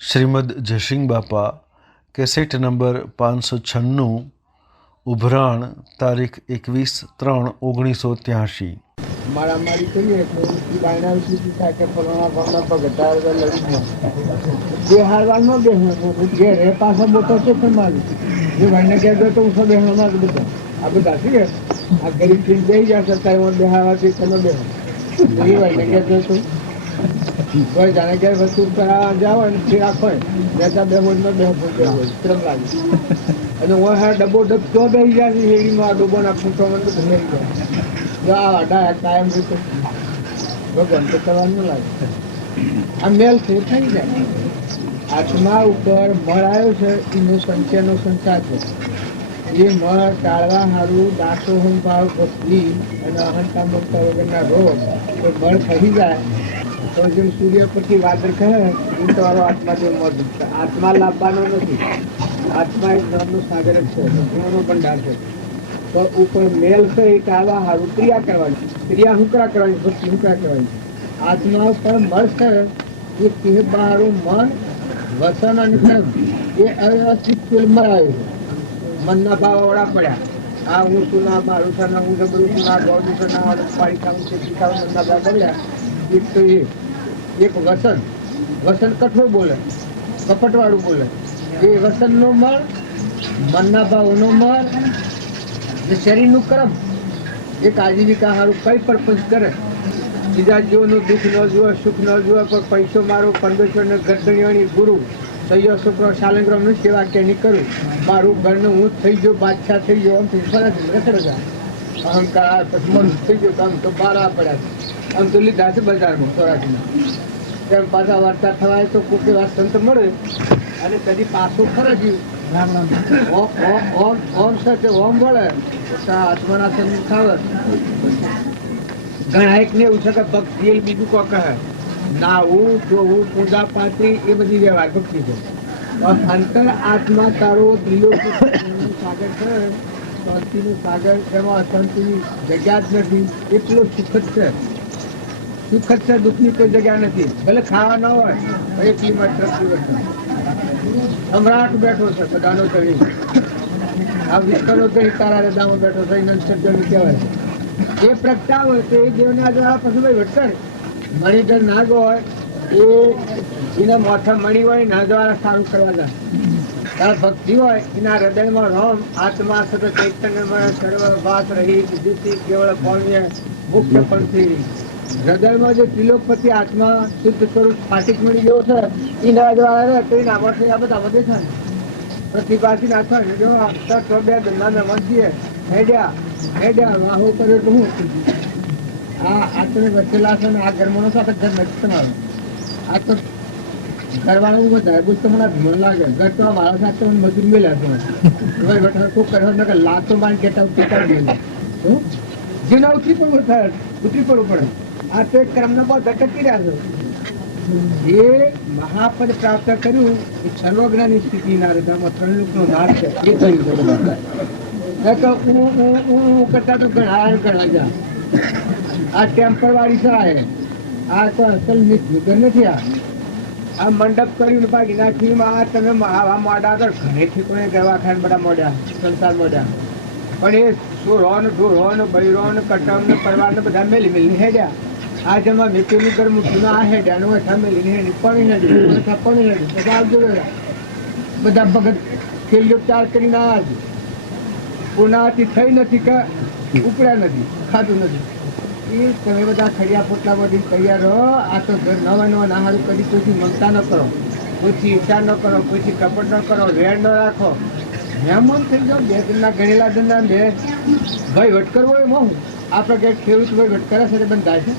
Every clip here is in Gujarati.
શ્રીમદ જયસિંહ બાપા કેસેટ નંબર 596 ઉભરાણ તારીખ 21/3/1983। મારામારી કરીએ તો બાયના વિશે થાય કે ફલાણા ગામના પર ઘટાડે લડી બે હારવારમાં બે ઘેર પાછા મોટો છે મારું જે ભાઈને ઘેર ગયો તો હું બેહવામાં બધા આ બધા શું કે આ ગરીબ ચીજ બે જાય સરકાર બે હારવાથી તમે બે એ ભાઈને ઘેર ગયો તો કોઈ જાણે ઘેર વસ્તુ કરાવવા જાવ અને ફી રાખો બેતા બે હોડમાં બે હોય શ્રમ લાગે અને હું હા ડબ્બો ડબ તો બેસી જાય શેરીમાં ડબ્બોના ફૂટવામાં તો ભરી જાય કાયમ રીતે ભગવાન તો કરવાનું લાગે આ મેલ થઈ જાય આત્મા ઉપર મળ આવ્યો છે એનો સંખ્યાનો સંસાર છે એ મળ ટાળવા સારું દાસો ભાવ ભક્તિ અને અહંતા મમતા વગરના રોગ તો મળ થઈ જાય તો જેમ સૂર્ય પરથી વાદળ કહે એ તમારો આત્મા જેવો મળ છે આત્મા લાવવાનો નથી આત્મા એક ધર્મનો સાગર જ છે ગુણોનો ભંડાર છે તો ઉપર મેલ છે એ ટાળવા સારું ક્રિયા કરવાની ક્રિયા હુકરા કરવાની ભક્તિ હુકરા કરવાની આત્મા ઉપર મળ છે એ કહેવારું મન વસન અને કર્મ એ અવ્યવસ્થિત ફિલ્મ આવ્યું છે મનના ભાવ વડા પડ્યા આ હું શું ના મારું છે ના હું જબરું છું ના ગોળું છે ના પાલિકાનું છે ટીકાનું મનના ભાવ પડ્યા એક તો એક વસન કઠોર બોલે કપટવાળું બોલે એ વસનનો મળ મનના ભાવનો મળ શરીરનું કર્મ એક આજીવિકા સારું કઈ પર્પઝ કરે બીજા જીવોનું દુઃખ ન જુએ સુખ ન જુએ પણ પૈસો મારો 1500 ને ગરદણીઓની ગુરુ સૈયો છોકરો શાલંગ્રામની સેવા ક્યાંની કરું મારું ઘરનું હું થઈ ગયો બાદશાહ થઈ ગયો આમ ફરજ રખડ અહંકાર પછી મન થઈ ગયો આમ તો બારા પડ્યા આમ તો લીધા છે બજારમાં સોરાઠીના તેમ પાછા વાર્તા થવાય તો કોઈ વાત સંત મળે અને કદી પાછું ખરે ઓમ સચ ઓમ વળે આત્માના સંત ખાવે ઘણા એક ને એવું છે કે ભક્તિ બીજું કોઈ કહે નાવું જોવું પૂજા પાત્રી એ બધી વ્યવહાર ભક્તિ છે અંતર આત્મા તારો ત્રિલોકીનું સાગર છે શાંતિનું સાગર એમાં અશાંતિની જગ્યા જ નથી એટલો સુખ જ છે દુઃખની કોઈ જગ્યા નથી ભલે ખાવા ન હોય એકલી માત્ર સમ્રાટ બેઠો છે બધાનો શરીર આ વિશ્વનો શરીર તારા હૃદયમાં બેઠો છે એને સજ્જન કહેવાય એ પ્રગટાવ હોય તો એ દેવના દ્વારા પછી ભાઈ ભટકર મણિધર નાગ હોય એ એના મોઠા મણી હોય ના દ્વારા સારું કરવા જાય તારા ભક્તિ હોય એના હૃદયમાં રોમ આત્મા સતત ચૈતન્યમાં સર્વ ભાસ રહી બુદ્ધિથી કેવળ પૌણ્ય મુખ્ય પંથી હૃદયમાં જે ત્રિલોકપતિ આત્મા શુદ્ધ સ્વરૂપ સ્ફાટિક મળી ગયો છે એના દ્વારા કઈ નામો છે આ બધા વધે છે પ્રતિભાસી ના થાય જો આપતા બે ધંધાના મનથી હેડ્યા વાહો કર્યો તો હું આ તમે વચ્ચેલા છે ને આ ઘરમાં સાથે ઘર નથી તમારું આ તો ઘરવાળું બધા બુજ તો મને મન લાગે ઘર તો મારા સાથે મજૂરી મેળ્યા છે ખૂબ કરવા લાતો માન કેટા ટીકા મેળ્યા જેના ઉઠી પડવું થાય ઉઠી પડવું પડે આ તો એક ક્રમના બહુ અટકી રહ્યા છે જે મહાપદ પ્રાપ્ત કર્યું એ સર્વજ્ઞાની સ્થિતિના હૃદયમાં 3 લોકનો નાશ છે એ થયું છે બધા કરતા તો ઘણા જા આ ટેમ્પર વાળી છે આ તો અસલ નથી આ મંડપ કર્યું બાકી નાખ્યું આ તમે આવા મોડા આગળ ઘરેથી કોઈ ગવા ખાન બધા મોડ્યા સંસાર મોડ્યા પણ એ સુરોન ઢોરોન બૈરોન કટમ ને પરવાર ને બધા મેલી હેડ્યા આ જેમાં વેચેલું ઘર મૂક્યું આ હેડ્યા નો મેલીને હેડી પણ બધા આવજો બધા ભગત ખેલ્યોપચાર કરીને આવ્યા છે પૂર્ણાવતી થઈ નથી કે ઉપડ્યા નથી ખાધું નથી એ તમે બધા ખડિયા પોટલા બધી તૈયાર રહો આ તો ઘર નવા નાહારું કરી કોઈથી મમતા ન કરો કોઈથી ઈચ્છા ન કરો કોઈથી કપટ ન કરો વેર ન રાખો મહેમાન થઈ જાઓ બે દિનના ગણેલા દિનના બે ભાઈ વટકરવો એમ હું આપણે ઘેર ખેડૂત ભાઈ વટકરે છે બંધ થાય છે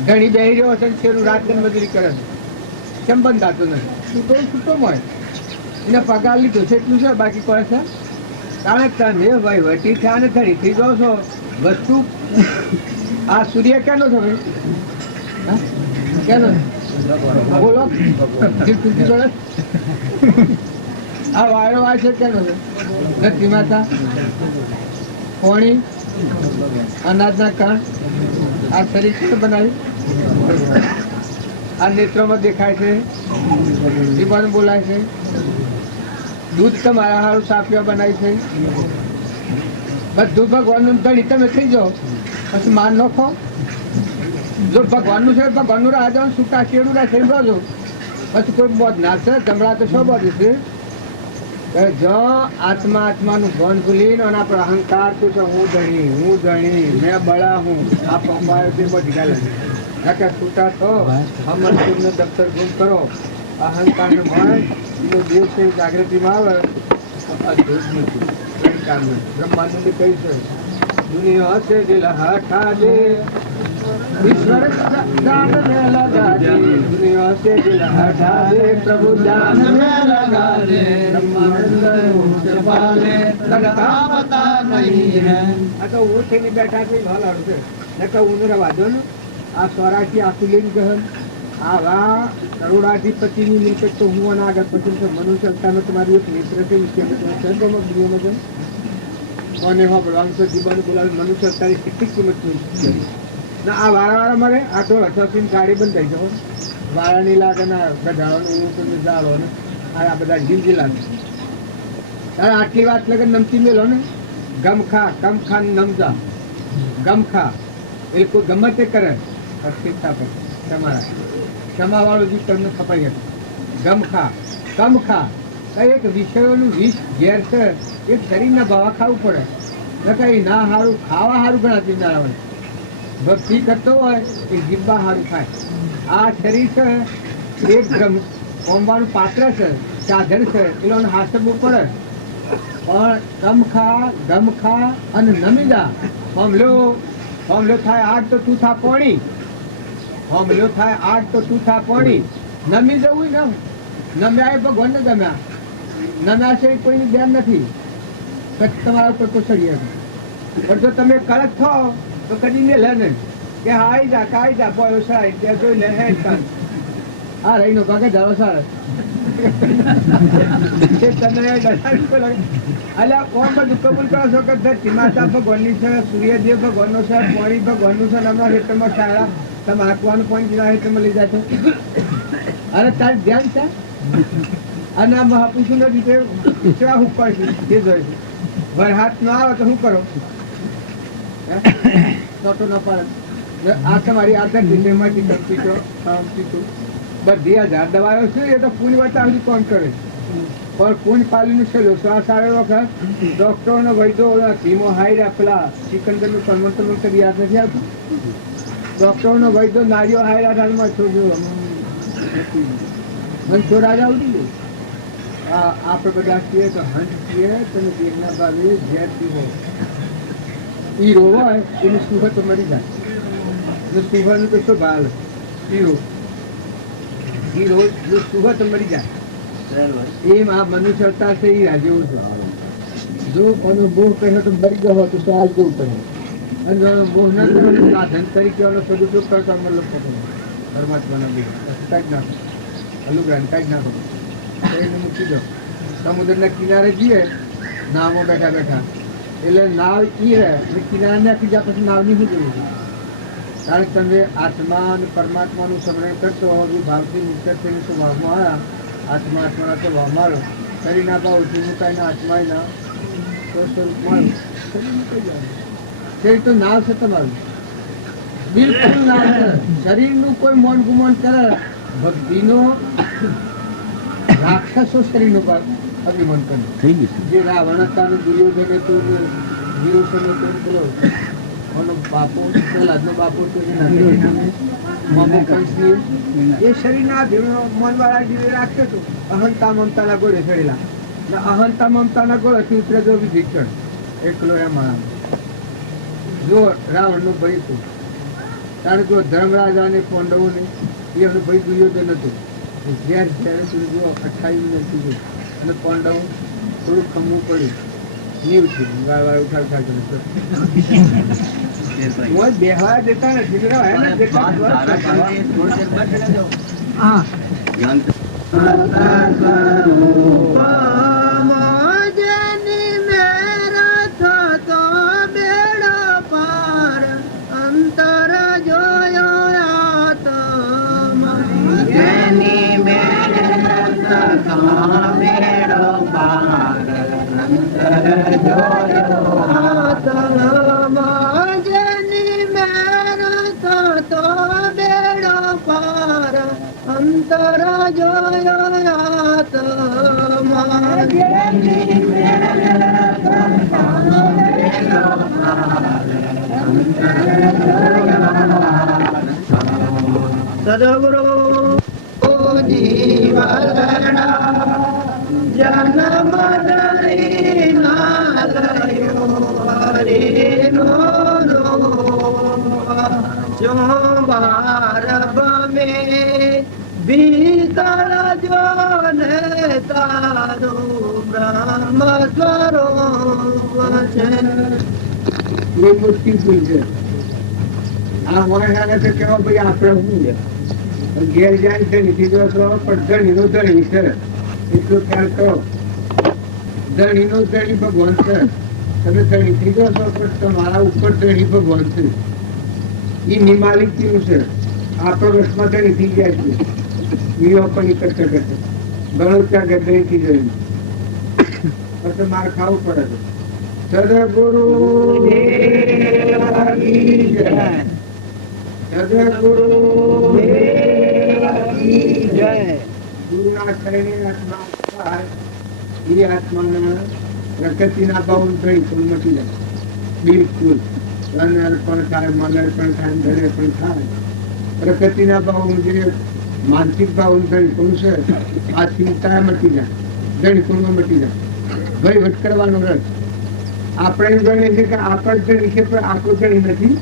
ઘણી બેહી રહ્યો છે ખેડૂત રાત દિન મજૂરી કરે છે કેમ બંધ થતું નથી છૂટો હોય એને પગાર લીધો છે એટલું છે બાકી કોઈ છે કારણ તમે ભાઈ વટી થયા ને ખરીદી જાઓ છો વસ્તુ આ સૂર્ય ક્યાંનો છો ભાઈ ક્યાંનો બોલો આ વાયરો વાય છે ક્યાંનો છે નથી માતા કોણી અનાજના કણ આ શરીર બનાવી આ નેત્રોમાં દેખાય છે, જીભમાં બોલાય છે, દૂધ તમારા હારું સાફિયા બનાય છે, બધું ભગવાનનું ધણી તમે થઈ જાઓ પછી માન ન ખો. જો ભગવાનનું છે ભગવાનનું રાહ જાઓ, છૂટા શેરું રાખે રહો પછી કોઈ બોધ ના છે ગમડા તો શું બોધ છે. જો આત્મા આત્માનું ભાન ભૂલીને અને આપણો અહંકાર શું છે, હું ધણી મેં બળા હું આ પંપાયો તે બધી ગાલે છૂટા તો અમર નો દફતર ગુમ કરો. અહંકાર નું મન એનો દેવ છે જાગૃતિમાં આવે અદ્ભુત નથી. બ્રહ્માંડ કહી છે દુનિયા છે દિલ હઠા દે ઈશ્વર જાન में लगा दे, दुनिया से दिल हटा दे प्रभु जान में लगा दे, ब्रह्मानंद छुपा ले लगता पता नहीं है. આ તો હું થઈને બેઠા છે હાલ આવશે નકા હું રવા દો ને. આ સ્વરાજી આસુલીન ગહન આવા કરોડાધિપતિની મિલકત તો હું અને આગળ પછી મનુષ્યતાનો તમારી એક મિત્ર છે વિષયમાં દુનિયામાં છે કોને ભગવાન તો જીવન બોલાવે મનુષ્યતાની કેટલી કિંમત ના. આ વાળા મારે આ તો રથોસીન ગાડી બંધ થઈ જાવ વાળાની લાગે ને ગઢાળો જાળો ને આ બધા જીવજી લાગે તારે આટલી વાત લગે નમતી મેલો ને ગમખા કમખા નમતા ગમખા એ કોઈ ગમે તે કરે શિક્ષા પર તમારા ક્ષમા વાળો જીવ તમને ખપાઈ હતો. ગમખા કમખા એક વિષયોનું વિષ ઝેર છે એક શરીરના ભાવા ખાવું પડે ન કઈ ના સારું ખાવા સારું ગણાતી નારાવણ ભક્તિ કરતો હોય એ જીવવા સારું ખાય. આ શરીર છે એક કોમવાનું પાત્ર છે સાધન છે એ લોકોને હાસવું પડે પણ ગમખા અને નમીદા હોમલો થાય આગ તો તું થા પોણી હોમલો થાય આગ તો તું થા પોણી. નમી જવું ને નમ્યા એ ભગવાન ને ગમ્યા નમ્યા છે કોઈની ધ્યાન નથી તમારા ઉપર તો ચડી પણ જો તમે કડક થાઓ તો કદી ને લે ને કે હાઈ જા કાઈ જા બોયો સાઈ ત્યાં જોઈ લે હે કાન આ રહી નો કાકે જાવ સાર તે તને ડસાડી કો લાગે અલ્યા કોણ બધું કબૂલ કરો છો કે ધરતી માતા ભગવાનની છે, સૂર્યદેવ ભગવાનનો છે, પાણી ભગવાનનું છે, નમના હેઠળમાં શાળા તમે આંકવાનું પાણી જેના હેઠળમાં લઈ જાય છે. અરે તાર ધ્યાન છે અને આ મહાપુરુષો નથી તે કેવા હું પડશે તે જોઈ છે વરહાત ન આવે તો શું કરો તો ન પાડે. આ તમારી આદર વિષયમાંથી કમ્પીટો બધી 1000 દવાઓ છે એ તો પૂરી વાત આવી કોણ કરે પણ પૂન પાલીનું છે શ્વાસ આવે વખત ડોક્ટરોનો વૈદ્યો ધીમો હાઈ આપેલા સિકંદરનું કન્વર્તન કરી યાદ નથી આવતું. ડોક્ટરોનો વૈદ્યો નારીઓ હાઈ હાલમાં છોડજો મને છોડા જ આવડી ગયું. આપણે બધા છીએ તો હંસ છીએ તમે દેખના ભાવે ઝેર પીવો ઈ રોવો હોય એની સુગર તો મરી જાય સુગરનું તો શું ભાલ ઈ રોજ સુગર તો મરી જાય એમ આ મનુષ્યતા છે એ જેવું છે. જો કોનો મોહ કહ્યો તો મરી ગયો તો ચાલ જવું પડે અને મોહ ના કરો સાધન તરીકે સદુપયોગ કરતા અમે લોકો પરમાત્માના બી કાંઈ જ નાખો અલુગ્રાન કાંઈ જ નાખો એને મૂકી દો. સમુદ્રના કિનારે જઈએ નાવમાં બેઠા બેઠા એટલે નાવ ઈ રહે કિનારે નાખી જાય પછી નાવની શું જરૂર છે કારણ કે તમે આત્મા અને પરમાત્માનું સ્મરણ કરતો હોવ ભાવથી મુક્ત થઈને સ્વભાવમાં આવ્યા આત્મા આત્માના સ્વભાવમાં આવ્યો શરીર ના ભાવ ઓછી મુકાઈને આત્મા ના તો સ્વરૂપમાં આવ્યું શરીર તો નાવ છે તમારું બિલકુલ નાવ છે. શરીરનું કોઈ મોન ગુમાન કરે ભક્તિનો રાક્ષસો શરીરનું અભિમાન કરે જે રાવણ હતા દુર્યોધન હતું વિરોચન હતું પેલો બાપો પ્રહલાદનો બાપો એ શરીરના મનવાળા જીવે રાખશે તો અહંતા મમતાના ગોળે ચડેલા અહંતા મમતાના ગોળેથી ઉતરે જો વિભીષણ એકલો એમાં જો રાવણનું ભય હતું કારણ કે ધર્મરાજા ને પાંડવોને એમનું ભય દુર્યોધન હતું ઝેર ઝેર જો 28 નથી અને પાંડવો થોડું ખમવું પડ્યું નીવથી વાળ ઉઠાડ બેહવા દેતા નથી બેડો પાર અંતર જોયો આત્મા જેની મેર તો બેડો પાર અંતર જોયો આત્મા જેની મેર સદગુરુ જીવરણા જન્મ ધરી નાલયો હરિનો જો બાર બમે ભીતર જો ને તારું બ્રહ્મ સ્વરૂપ છે એ મુક્તિ પૂછે આ મોડા તો કેવો ભાઈ આપણે શું છે ઘેર જાય છે નીકળી તો પણ ધણીનો ધણી છે એટલું ખ્યાલ કરો ધણીનો ધણી ભગવાન છે તમે ધણી થઈ જાઓ છો પણ તમારા ઉપર ધણી ભગવાન છે એ નિમાલિકીનું છે આપણો રસમાં ધણી થઈ ગયા છે મીઓ પણ કરતા કરતા ઘણો ત્યાં ગધણી થઈ ગયું પછી માર ખાવું પડે છે સદગુરુ સદગુરુ જય ગુરુના શરણે આત્મા થાય એ આત્માના પ્રકૃતિના ભાવ થઈ પણ મટી જાય બિલકુલ તન અર્પણ થાય મન અર્પણ થાય ધન અર્પણ થાય પ્રકૃતિના ભાવ જે માનસિક ભાવ થઈ પણ છે આ ચિંતા મટી જાય ધન પૂર્ણ મટી જાય ભાઈ ભટકરવાનો રસ આપણે એમ ગણીએ છીએ કે આપણ ધણી છે પણ આપણો ધણી નથી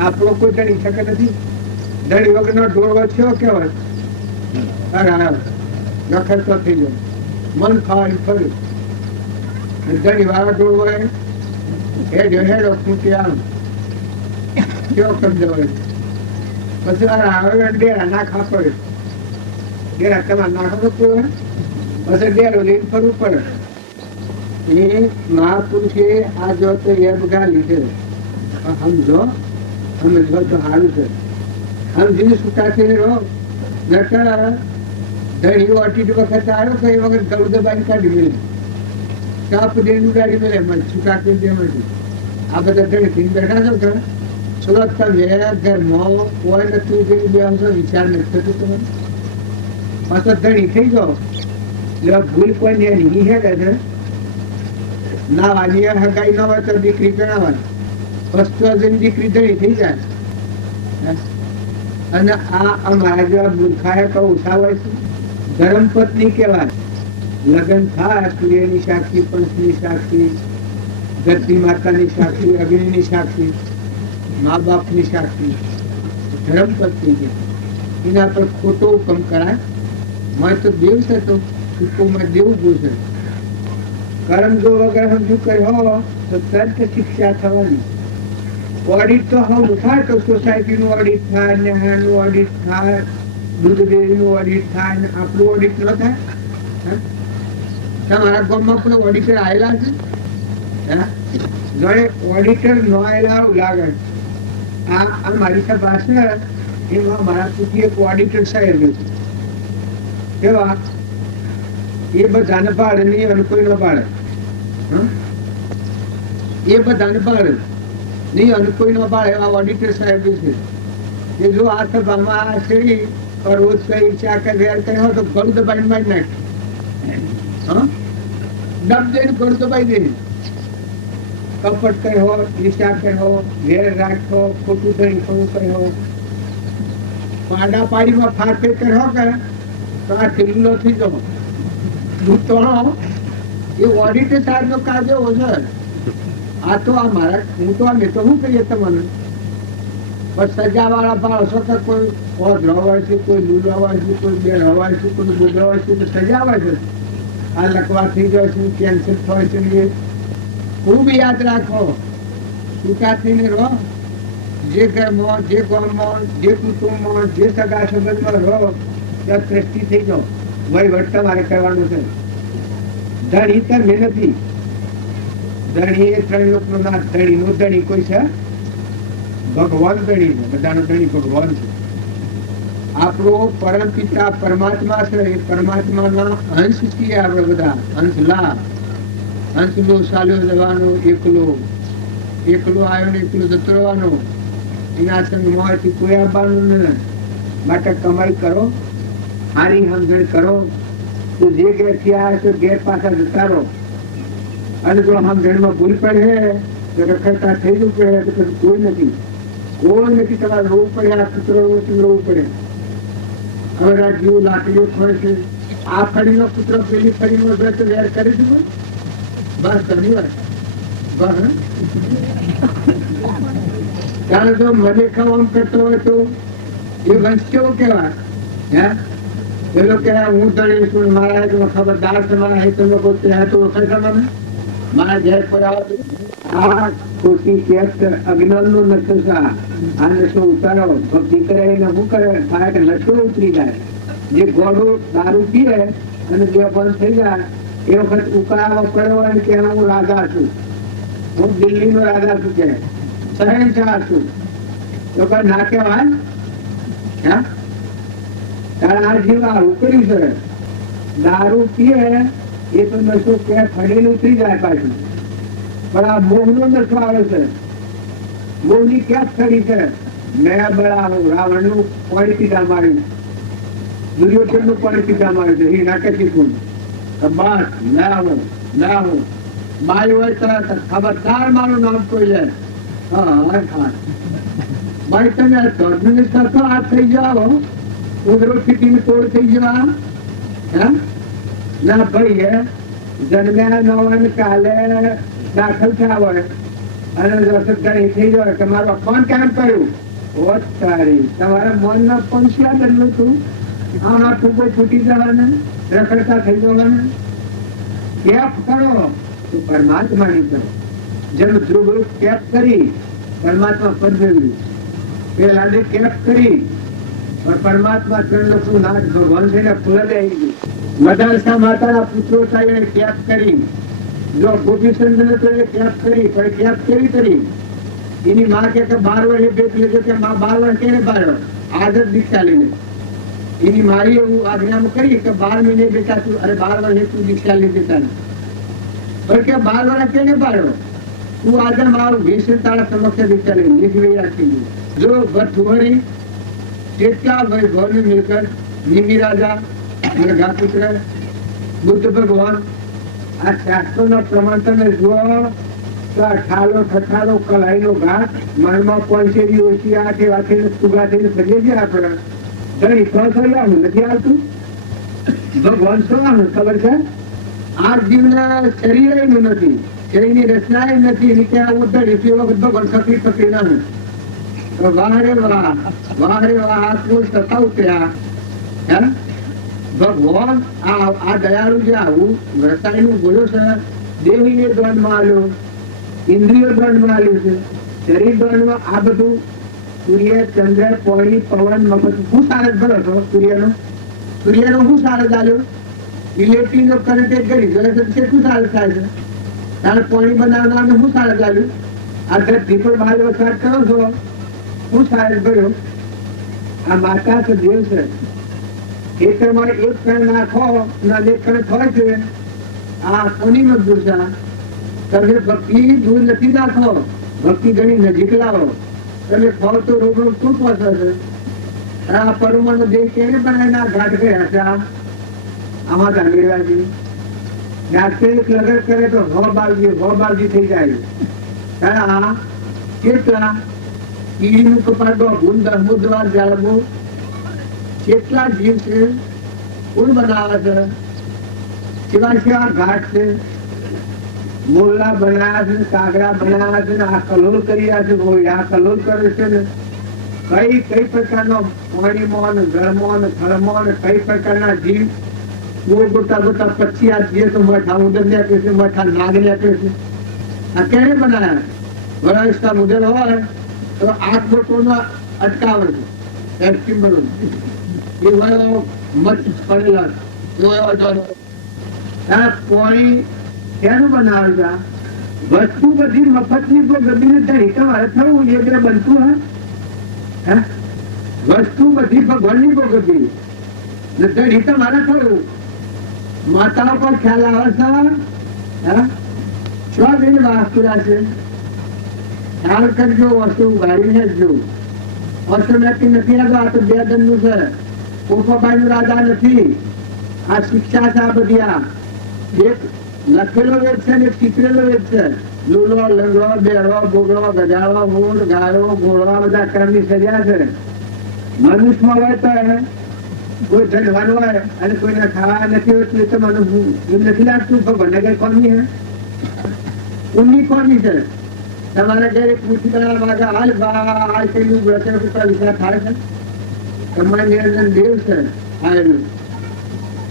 આપણો કોઈ ધણી શકે નથી ધણી વગરનો ઢોળ વધ્યો કેવાય નખરતો થઈ ગયો મન ખાવાની ફર્યું ધણી વાળા ઢોળ હોય હેડો ખૂટી આમ કેવો કરી દેવાય પછી હવે ડેરા નાખવા પડે ડેરા તમારે નાખવો પડે પછી ડેરો લઈને ફરવું પડે એ મહાપુરુષે આ જો તો યદ ગાલી છે સમજો સમજવા તો સારું છે સમજીને સુકાથી રહો નકર ધણી ઓટી વખત આવ્યો કે એ વખત ગૌ દબાઈ કાઢી મેળે કાપ દેનું ગાડી મેળે મને સુકાથી દેમાંથી આ બધા ધણી થી બેઠા છો કે સુરત તમે ઘરમાં કોઈ નથી જેવી બે વિચાર નથી થતું તમારે પાછો ધણી થઈ જાઓ એટલે ભૂલ કોઈ નહીં હેડે છે ના વાલી હગાઈ ન હોય તો દીકરી પેણાવાની વસ્તુ દીકરી ધણી થઈ જાય અને આ અમારા જેવા મૂર્ખાએ કહું ઓછા હોય છે ધર્મ પત્ની કહેવાય લગ્ન થાય સૂર્યની સાક્ષી પંચની સાક્ષી ધરતી માતાની સાક્ષી અગ્નિની સાક્ષી મા બાપની સાક્ષી ધર્મ પત્ની છે એના પર ખોટો હુકમ કરાય મેં તો દેવ છે તો હુકુમમાં દેવું પૂછે કર્મ જો વગર સમજુ કર્યો તો તરત શિક્ષા થવાની ઓડિટ તો હમ થાય તો સોસાયટીનું ઓડિટ થાય ન્યાયનું ઓડિટ થાય દૂધ ડેરીનું ઓડિટ થાય ને આપણું ઓડિટ ન થાય તમારા ગામમાં પણ ઓડિટર આવેલા છે જોડે ઓડિટર ન આવેલા લાગે આ મારી સભા છે એમાં મારા પૂછી એક ઓડિટર સાહેબ છે કેવા એ બધાને પાડે નહીં અને કોઈ ન પાડે એ બધાને પાડે નહીં અને કોઈ ન પાડે એવા ઓડિટર સાહેબ છે કે જો આ સભામાં આ શ્રેણી રોજ કઈ ચાકર વેર કર્યો તો ઘણું દબાઈને મારી નાખે ડબ દઈને ઘણું દબાઈ દે કપટ કર્યો ઈચ્છા કર્યો વેર રાખો ખોટું ધણી ખોટું કર્યો પાડા પાડીમાં ફાટફેર કર્યો કે તો આ ઢીલો થઈ જાવ એ ઓડિટર સાહેબ નો કાજ એવો છે આ તો આ મારા હું તો અમે તો શું કહીએ તમને પણ સજા વાળા માણસો કે કોઈ ઓધ રવાય છે કોઈ લૂલ રવાય છે કોઈ બે રવાય છે કોઈ બોધ રવાય છે સજા આવે છે આ લકવા થઈ જાય છે કેન્સર થાય છે એ ખૂબ યાદ રાખો છૂટા થઈને રહો જે ઘરમાં જે ગામમાં જે કુટુંબમાં જે સગા સંબંધમાં રહો ત્યાં દ્રષ્ટિ થઈ જાઓ વહીવટ તમારે કરવાનું છે ધણી તમે નથી ધણી એ ત્રણ લોકનો નાથ ધણીનો ધણી કોઈ છે ભગવાન ધણી છે બધાનો ધણી ભગવાન છે આપણો પરમ પિતા પરમાત્મા છે, એ પરમાત્માના અંશ છીએ આપણે બધા. અંશલા, અંશલો સાલ્યો જવાનો, એકલો એકલો આવ્યો ને એકલો જતો રહેવાનો. એના સંગમાંથી કોઈ આવવાનું નહીં. માટે કમાઈ કરો, સારી સમજણ કરો, તો જે ઘેરથી આવ્યા છે ઘેર પાછા જતા રહો. અને જો સમજણમાં ભૂલ પડે તો રખડતા થઈ જવું પડે તો પછી કોઈ નથી તમારે રોવું પડે. આ કૂતરો રોવું પડે. હવે આ જીવ લાકડીઓ ખોય છે. આ ફળીનો કૂતરો પેલી ફળીનો વેર કરી દીધું. બસ ધન્યવાદ. બસ કારણ જો મને આમ કરતો હોય તો એ વંશ કેવો કેવાય? હે પેલો કે હું તળીશ, મારા ખબરદાર છે, મારા હિત લોકો ત્યાં તો વખત મને મારા ઘેર પર આ ખોટી કેસ અજ્ઞાન નો નશો છે. આ નશો ઉતારો. ભક્તિ કરે એને શું કરે થાય કે નશો ઉતરી જાય. જે ઘોડો દારૂ પીએ અને જે બંધ થઈ જાય એ વખત ઉકાળવા પડ્યો હોય કે હું રાજા છું, હું દિલ્હી નો રાજા છું, કે શહેનશાહ છું, તો કઈ ના કહેવાય? કારણ આ જીવ આવું કર્યું છે. દારૂ પીએ એ તો નશો ક્યાં ફરીને ઉતરી જાય પાછું. પણ આ મોહ નો નશો આવે છે. મોહ ની ક્યાં ફરી છે? મેં બળાવું રાવણ નું પાણી પીધા માર્યું, દુર્યોધન નું પાણી પીધા માર્યું છે. એ નાકે શીખવું બસ લાવો લાવો મારી હોય તરત ખબરદાર મારું નામ કોઈ લે. ભાઈ તમે ધર્મની સરખો હાથ થઈ જાઓ, ઉગ્રસ્થિતિ તોડ થઈ જવા. ના ભાઈ જન્મ્યા ન હોય કાલે દાખલ થયા હોય અને રસદગારી થઈ જાય કે મારું અપમાન કેમ કર્યું? તમારા મન ના પંચ્યા બદલું છું. આના ફૂગો ફૂટી જવાના, રખડતા થઈ જવાના. કેપ કરો તો પરમાત્માની કરો. જેમ ધ્રુવ કેપ કરી પરમાત્મા પદ મેળવ્યું. પેલા કેપ કરી પરમાત્મા નાથ ભગવાન થઈને ફૂલ આવી ગયું. મદાલસા માતાના પુત્રો થાય કેપ કરી. જો ગોપીચંદ્ર તો કેપ કરી, પણ કેપ કેવી કરી? એની માં કે 12 વર્ષે બેટ લેજો કે 12 વર્ષ કેને પાડ્યો? આદત દીક્ષા લઈને. એની મારી એવું આજ્ઞામાં કરી કે 12 મહિને બેટા તું, અરે 12 વર્ષે તું દીક્ષા લીધી તારી. પણ કે 12 વર્ષ કેને પાડ્યો? તું આજે મારું 20 તારા સમક્ષ દીક્ષા લઈને નીકળી રાખી. જો ભટ્ટુહરી કેટલા વૈભવની મિલકત, નિમિ રાજા, પુત્ર, બુદ્ધ ભગવાન, આ શાસ્ત્રોના પ્રમાણ તમે જુઓ તો આ ઠાલો ઠઠાલો કલાઈનો ઘાટ મનમાં પંચેરી ઓછી આઠે વાંચીને સુગા થઈને સજે છે. આપણે ઘણી ફળ નથી આવતું. ભગવાન શું ખબર છે? આ જીવના શરીર નથી, શરીરની રચના નથી. એની ક્યાં ઉતરી વખત ભગવાન ફકરી ફકરી ના વાહ રે વાહ, વાહ રે વાહ. આત્મો સતા ઉતર્યા. ભગવાન આ દયાળુ જે આવું રસાયણું બોલ્યો છે, દેવીને દંડમાં આવ્યો, ઇન્દ્રિયો દંડમાં આવ્યું છે, શરીર દંડમાં. આ બધું સૂર્ય, ચંદ્ર, પાણી, પવન, મગજ શું સારજ ભરો છો? સૂર્યનો શું સારજ આવ્યો? ઇલેક્ટ્રિક નો કરંટ એક કરી શું સારજ થાય છે? તારે પાણી બનાવનારને શું સારજ આવ્યું? આ ધરતી પર બહાર વરસાદ કરો છો, શું સારજ ભર્યો? આ માતા તો દેવ છે. એક કણ નાખો ના એક કણ થાય છે. આ કોની મજબૂર છે? તમે ભક્તિ દૂર નથી નાખો, ભક્તિ ઘણી નજીક લાવો. તમે ખાવ તો રોગ શું પહોંચે છે? આ પરમાણુ દેહ કેને બનાવીને ઘાટ ગયા છે? આમાં જાણીરાજી ડાક્ટર એક લગન કરે તો બાલજી થઈ જાય. આ કેટલા કીડીનું કપાટો ગુણ 10 દ્વાર જાળવવું, કેટલા જીવ છે, કોણ બનાવે છે? કેવા કેવા ઘાટ છે, મોરલા બનાવ્યા છે, કાગડા બનાવ્યા છે, આ કલોલ કર્યા છે. આ કલોલ કરે છે ને કઈ પ્રકારનો પાણીમાં, ઘરમાં, થળમાં કઈ પ્રકારના જીવ ગોટા ગોટા પછી આ જીએ તો મઠા ઉદર આપે છે, મઠા નાગ આપે છે. આ કેને બનાવ્યા? વરાસતા મુદલ હોય તો 8 બોટોનો અટકાવે છે. પાણી ક્યાંનું બનાવે છે? વસ્તુ બધી મફત ની ગમીને ધણી તમારે થવું એ બનતું હે? વસ્તુ બધી ભગવાનની ભોગવવી નથી તમારે ખરું. માતાઓ પર ખ્યાલ આવે છે સ્વદિન વાસ્તુરા છે. ખ્યાલ કરજો, વસ્તુ ઉગાડીને જ જો. ઓટોમેટિક નથી આવતો. આ તો બે દંડનું છે. પોપાભાઈ નું રાજા નથી. આ શિક્ષા છે. આ બધી આ એક લખેલો વેદ છે ને ચિત્રેલો વેદ છે. લૂલો, લંગડો, બેડો, બોગડો, ગજાડો, ઊંટ, ગાળો, ઘોડો બધા કર્મની સજા છે. મનુષ્યમાં હોય તો કોઈ જડવાનું હોય અને કોઈને ખાવા નથી હોતું તો મને નથી લાગતું ભગવાનને કઈ કોની હે ઊંડી કોની છે. તમારે ઘરે પૂછી કરવા માંગે હાલ બા કઈ વ્રત વિચાર થાય છે. તમારે નિરંજન દેવ છે આવેલું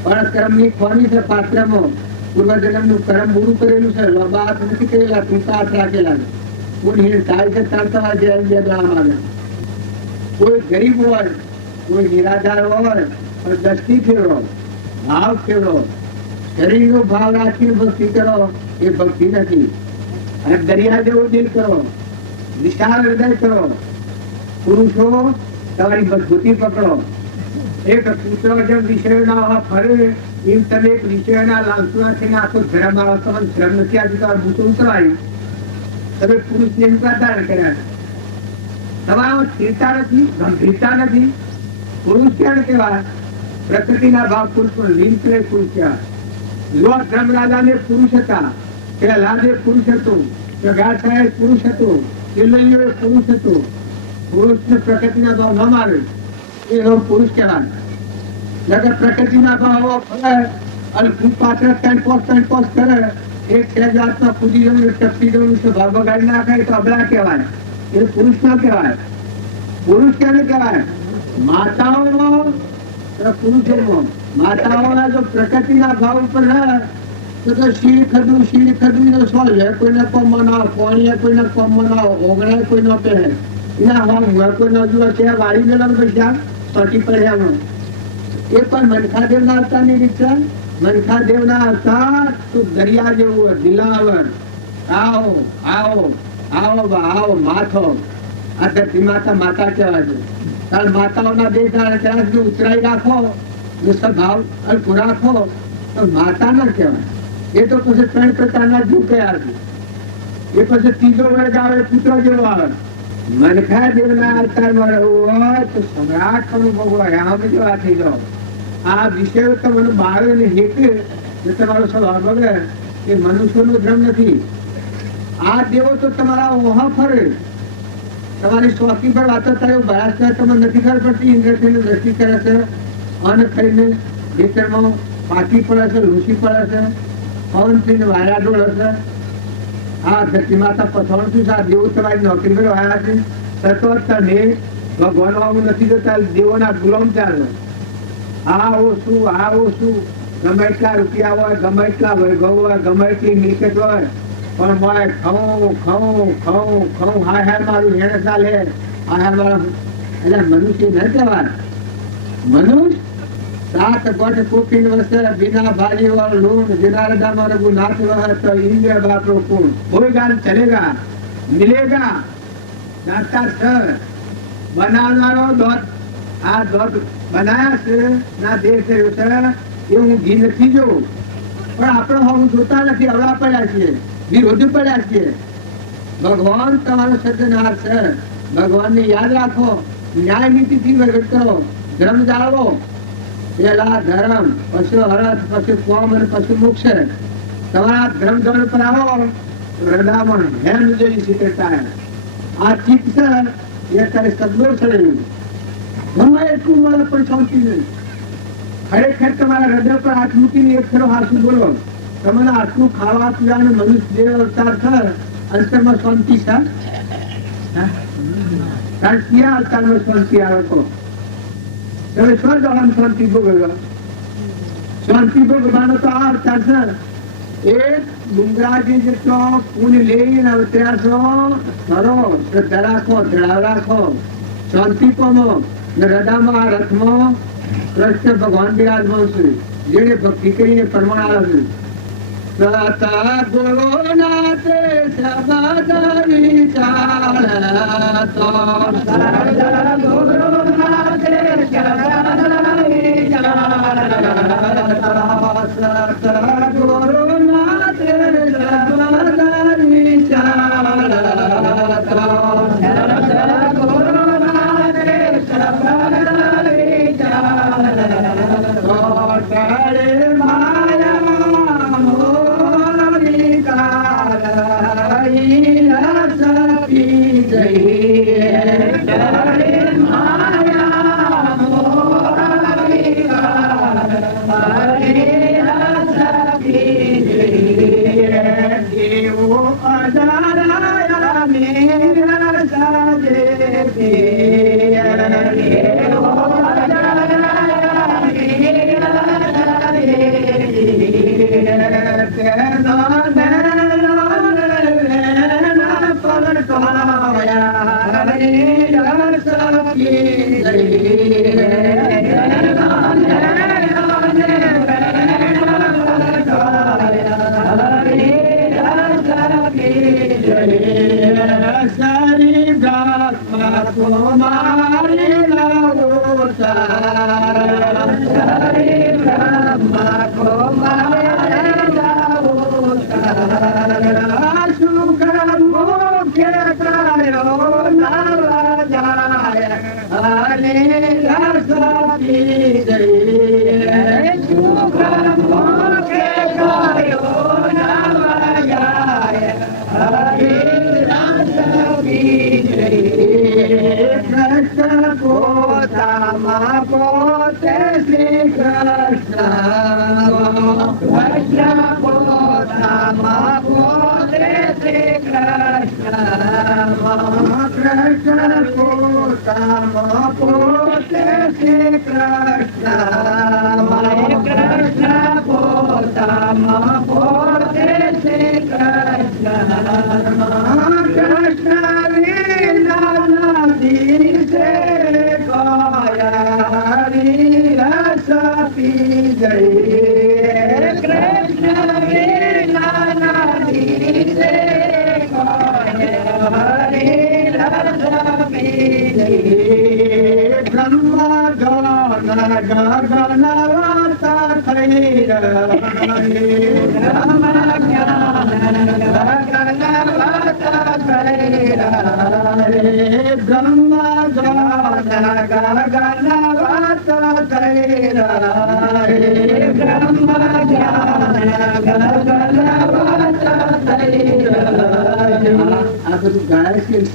પણ કર્મની ખોની છે. પાત્રમાં પૂર્વજન્મ નું કર્મ પૂરું કરેલું છે. લોબા હાથ નથી કરેલા, ટૂંકા હાથ રાખેલા. કોઈ થાય છે ચાલતા બે માંગે. કોઈ ગરીબ હોય, કોઈ નિરાધાર હોય પણ દ્રષ્ટિ ફેરવો, ભાવ ફેરવો, શરીરનો ભાવ રાખીને ભક્તિ કરો એ ભક્તિ નથી. અને દરિયા જેવો દિલ કરો, વિશાળ હૃદય કરો. પુરુષો તમારી મજબૂતી પકડો. એક પુત્રો જેમ વિષયોના ફરે એમ તમે એક વિષયોના લાંચુના થઈને આખો ધર્મ આવતો ધર્મ નથી આજે તમારે ભૂતો ઉતરાયું. તમે પુરુષને એમ ધારણ કર્યા. તમારો સ્થિરતા નથી, ગંભીરતા નથી. પુરુષ ક્યાં કહેવાય? પ્રકૃતિના ભાવ પુરુષ લીન કરે પુરુષ કહેવાય. લો ધર્મરાજાને પુરુષ હતા, પેલા જે પુરુષ હતું, ગાછાએ પુરુષ હતું, કિલ્લૈયો પુરુષ હતું. પુરુષને પ્રકૃતિના ભાવ ન મારે એ પુરુષ કહેવાય. પ્રકૃતિના ભાવ ફરે અને પાત્ર ત્રણ પોસ કરે. એક છે જાતમાં કૂદી જવું, ટપકી જવું, ભાવ બગાડી નાખે તો અબળા કહેવાય. એ પુરુષ ના કહેવાય. પુરુષ ક્યારે કહેવાય? માતાઓમાં પુરુષોમાં. માતાઓના જો પ્રકૃતિના ભાવ ઉપર રહે તો શીર ખદું સ્વ લે. કોઈને કોમ ના પાણી, કોઈને કોમ ના ઓગણે, કોઈ ન પહેરે. એના હોમ કોઈ ન જુએ છે વાળી ગયેલા પૈસા સોટી પડ્યા. એ પણ મનખાદેવ ના અવતારની રીત છે. મનખાદેવ ના અવતાર તો દરિયા જેવું દિલાવર. આવો આવો આવો આવો માથો. આ ધરતી માતા માતા કહેવાય છે. તાર માતાઓના બે ત્યાં ઉતરાઈ રાખો, ભાવ અલ્પ રાખો તો માતા ના કહેવાય. એ તો પછી ત્રણ પ્રકારના જીવ કયા છે. એ પછી ત્રીજો વર્ગ આવે, પુત્ર જેવો આવે. મનખા દેવના અવતારમાં રહેવું હોય તો સમ્રાટ પણ ભોગવાય. આમ જેવા થઈ જાઓ. આ વિષયો તમને બાળે ને હેકે તમારો સ્વભાવ બગડે એ મનુષ્યનો ધર્મ નથી. આ દેવો તો તમારા ઓહા ફરે. તમારી શોખી પર વાતો થાય બહાર તમને નથી ખબર પડતી. ઇન્દ્રજીને દ્રષ્ટિ કરે છે, અન્ન ખાઈને ખેતરમાં પાકી પડે છે, ઋષિ પડે છે, પવન થઈને વાયા ડોળે છે. આ ધરતી માતા પથાણ શું છે? આ દેવો તમારી નોકરી પર વાયા છે. સતત તને ભગવાન આવું નથી જતા, દેવોના ગુલામ ચાલે. આવો શું ગમે એટલા રૂપિયા હોય, ગમે એટલા વૈભવ હોય, ગમે એટલી મિલકત હોય, પણ મારે ખવું હાય મારું હેણ ચાલે. હાય મારા એટલે મનુષ્ય ન કહેવાય. મનુષ્ય સાત ગોઠ કુપીન વસે बिना भाजी और लून जिनारदा में रघुनाथ वह तो इंद्र बाप कोण होएगा चलेगा मिलेगा नाता सर बनावनारो દોત આ દોત બનાયા છે ના દેશ એવું ઘી નથી જો પણ આપણે હું જોતા નથી. અવળા પડ્યા છીએ, વિરોધ પડ્યા છીએ. ભગવાન તમારો સર્જનહાર છે. ભગવાનને યાદ રાખો, ન્યાય નીતિથી વહીવટ કરો, ધર્મ જાળવો. પેલા ધર્મ, પછી અર્થ, પછી કોમ અને પછી મોક્ષ. તમારા ધર્મ ધર્મ પર આવો હૃદયમાં હેમ જેવી શીતળતા. આ ચિત્ત છે એ અત્યારે સદોષ રહ્યું. ગમે એટલું મળે પણ શાંતિ નહીં. ખરેખર તમારા હૃદય પર હાથ મૂકીને એક ખરો હાથું બોલો. તમારા આટલું ખાવા પીવાનું મનુષ્ય જે અવતાર છે અંતરમાં શાંતિ છે. કારણ ક્યાં અવતારમાં શાંતિ આવે તો તમે સ્વર્ગમાં શાંતિ ભોગવ્યો. શાંતિ ભોગવાનો તો આ અવતાર છે. એક ડુંગરાજી જેટલો પુણ્ય લઈને અવતર્યા છો કરો, શ્રદ્ધા રાખો, ધડાવ રાખો, શાંતિ પામો. હૃદયમાં રથમાં કૃષ્ણ ભગવાન બિરાજમાન છે, જેને ભક્તિ કરીને પરમાણ આવે છે. સતગુરુનાથે શબ્દ વિચારતો સતગુરુનાથે શબ્દ વિચારતો સતગુરુનાથે શબ્દ વિચારતો સતગુરુનાથે શબ્દ વિચારતો કરે માયા મોરી કાળા સતી જઈએ કરે માયા મોરી કાળા સતી જઈએ દેવો અજારાયા મેરા સાજે દેવો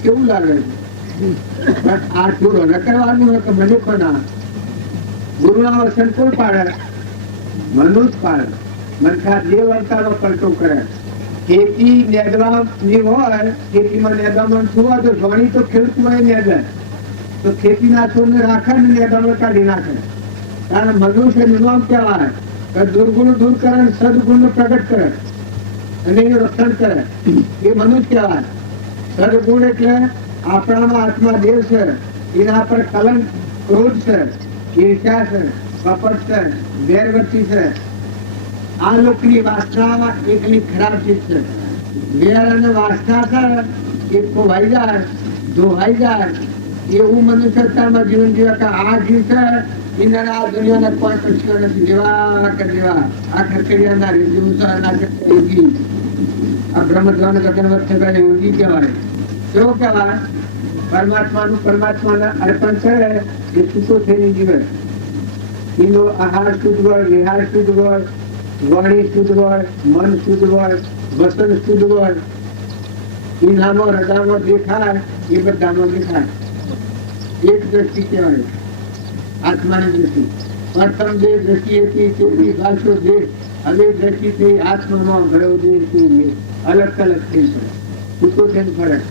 કેવું લાગે આ થોડો રકડવાનું હોય કે મને પણ ગુરુના વચન કોણ પાડે? મનુષ્ય પાડે. મનખા જે વર્તારો કરતો કરે. ખેતી નેદવાની હોય, ખેતીમાં નેદામણ થવા તો જોણી તો ખેડૂતમાં નેદે તો ખેતીના છોડને રાખે ને નેદામણ કાઢી નાખે. કારણ મનુષ્ય નિર્માણ કહેવાય કે દુર્ગુણ દૂર કરે, સદગુણ પ્રગટ કરે અને એનું રક્ષણ કરે. એ મનુષ્ય કહેવાય. સદગુણ એટલે આપણામાં આત્મા દેવ છે, એના પર કલંક, ક્રોધ છે, ઈર્ષ્યા છે, કપટ છે, વેરવર્તી છે. આ લોકની વાસનામાં એકલી ખરાબ ચીજ છે. વેર અને વાસના છે એ ખોવાઈ જાય, ધોવાઈ જાય. એવું મનુષ્યતામાં જીવન જીવે કે આ જીવ છે એને આ દુનિયાના કોઈ પક્ષીઓ નથી. જેવા કે જેવા આ ખરકડિયાના યોગી, આ બ્રહ્મદ્વાન ગગન વચ્ચે યોગી કહેવાય. કેવો કહેવાય? પરમાત્માનું પરમાત્માના અર્પણ છે એ છૂટો થઈને જીવે. એનો આહાર શુદ્ધ હોય, વિહાર શુદ્ધ હોય, વાણી શુદ્ધ હોય, મન શુદ્ધ હોય, વસન શુદ્ધ હોય. એનામાં હૃદયમાં દેખાય એ બધામાં દેખાય. એક દ્રષ્ટિ કહેવાય આત્માની દ્રષ્ટિ. પ્રથમ જે દ્રષ્ટિ હતી તેની પાછો દેહ, હવે દ્રષ્ટિથી આત્મામાં ગયો દેહ અલગ અલગ થઈ છે. છૂટો થઈને ફરક.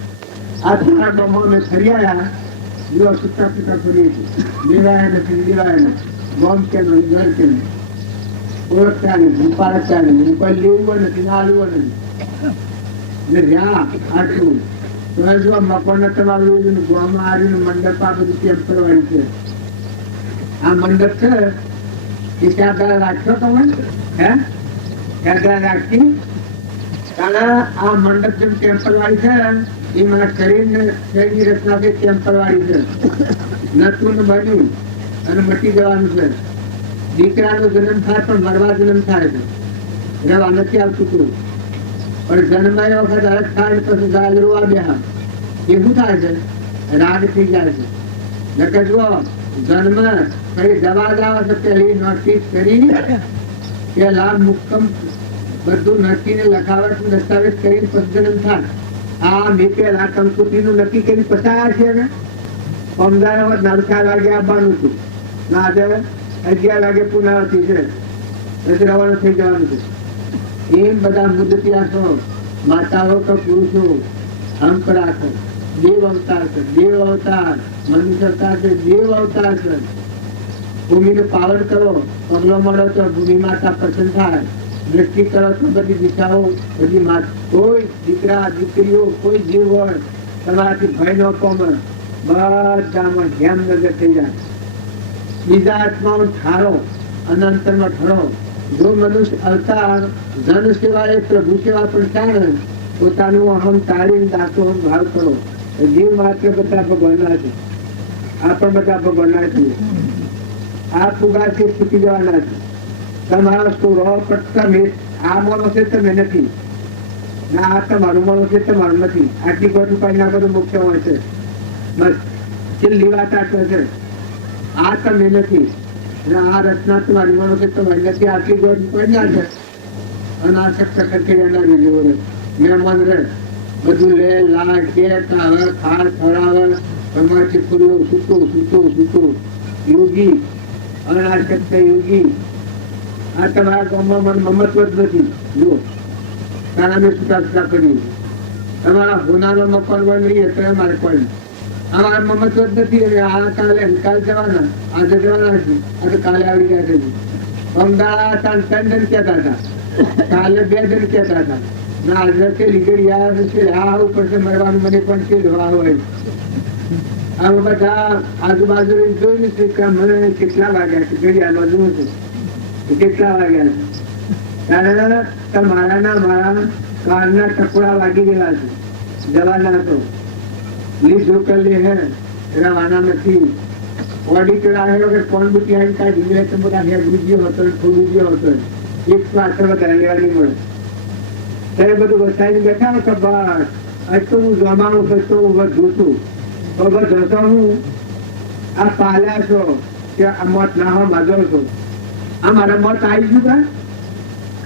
આત્મા મેં ફર્યા જો સુતા સુતા ફરી લેવાય નથી, લેવાય નથી. ગોમ કે ઘર કે ઓળખતા નથી, પાડતા નથી, કોઈ લેવું નથી, ના લેવું નથી. આટલું જો મકોને તમારું ગોમાં આવીને મંડપ આ બધું કેમ કરવાનું છે. આ મંડપ છે એ ત્યાં આગળ રાખશો તમે? હે યાદ રાખી. કારણ આ મંડપ જેમ ટેમ્પલ વાળી છે એ મને શરીરની રચના ટેમ્પલ વાળી છે. નતું ને બન્યું અને મટી જવાનું છે. દીકરાનો જન્મ થાય પણ મરવા જન્મ થાય છે. રહેવા નથી આવતું પૂરું. પણ જન્મ એ વખત અરગ થાય પછી ગાલરવા બેહા એ શું થાય છે? રાગ થઈ જાય છે. નકર જુઓ જન્મ કઈ દવા જાવ છે પેલી નોટિસ કરી કે લાભ મુક્કમ બધું નક્કીને લખાવટ દસ્તાવેજ કરીને પંચજન્મ થાય. આ મેં પેલા કંકુતીનું નક્કી કરી પસાર છે ને 15 9 વાગે આવવાનું હતું. આજે 11 વાગે પુનરાવૃત્તિ છે. પછી રવાના થઈ જવાનું છે. એમ બધા મુદતિયાસો માતાઓ કે પુરુષો હમ પર રાખો. દેવ અવતાર છે, દેવ અવતાર, મનુષ્ય અવતાર છે, દેવ અવતાર છે. ભૂમિને પાવન કરો, પગલો મળો તો ભૂમિ માતા પ્રસન્ન થાય. દ્રષ્ટિ કરો તો બધી દિશાઓ બધી કોઈ દીકરા દીકરીઓ કોઈ જીવ હોય તમારાથી ભય ન પામે બધામાં ધ્યાન નજર થઈ જાય. બીજા આત્માઓ ઠારો અનંતરમાં ઠરો. જો મનુષ્ય અવતાર જન સેવા એ પ્રભુ સેવા પણ જાણે પોતાનું અહમ તાળીને દાતો ભાવ કરો. જીવ માત્ર બધા ભગવાનના છે. આ પણ બધા ભગવાનના છે. આ ફુગાથી છૂટી જવાના છે. તમારો સ્વભાવ પટ્ટા આ માનો છે તમે નથી ના આ તમારું માનો છે તમારું નથી. આટલી બધું કઈ ના બધું મુખ્ય હોય છે. બસ છેલ્લી વાત આટલો છે. આ તમે નથી આ રચના તમારી માનો છે તમારી નથી. આટલી બધું કઈ ના છે. અને આ શક્ત કરતી રહેનારી જેવો રહે મહેમાન રહે બધું લે લાડ કે આવે ખાડ ખવડાવે તમારથી ખુલ્લું સૂતું સૂતું સૂતું યોગી અને આ શક્ત યોગી. આ તમારા ગામમાં મને મમત્વ જ નથી. જો તારા મેં છૂટા છૂટા કર્યું. તમારા હોનાનો મકાન બની તો મારે કોઈ અમારા મમત્વ જ નથી. આ કાલે જવાના આજે જવાના છે. આજે કાલે આવી ગયા છે. અમદાવાદ 3 જણ કહેતા હતા, કાલે 2 જણ કહેતા હતા. ના આજે લીગડી આવ્યા છે. આ ઉપર છે મરવાનું મને પણ છે જોવા હોય. આ બધા આજુબાજુ જોયું છે કે મને કેટલા વાગ્યા છે ઘડિયાળમાં જોવું છે કેટલા વાગ્યા છે. ત્યારે તમારા ના મારા કારના ટકોરા વાગી ગયેલા છે. જવાના હતો લીધો કરી હે રવાના નથી. ઓડિટર આવ્યો કે કોણ બુટી આવી કાઢી મેં તો બધા હેર ગુજ્યો હતો થોડું ગયો હતો. એક પાછળ વધારે લેવા નહીં મળે. ત્યારે બધું વસાઈને બેઠા કે બસ આજ તો હું જમાનું કરતો બધું છું તો બસ જતો હું આ પાલ્યા છો કે આ મોત ના હો માજો છો. આ મારા મોત આવી ગયું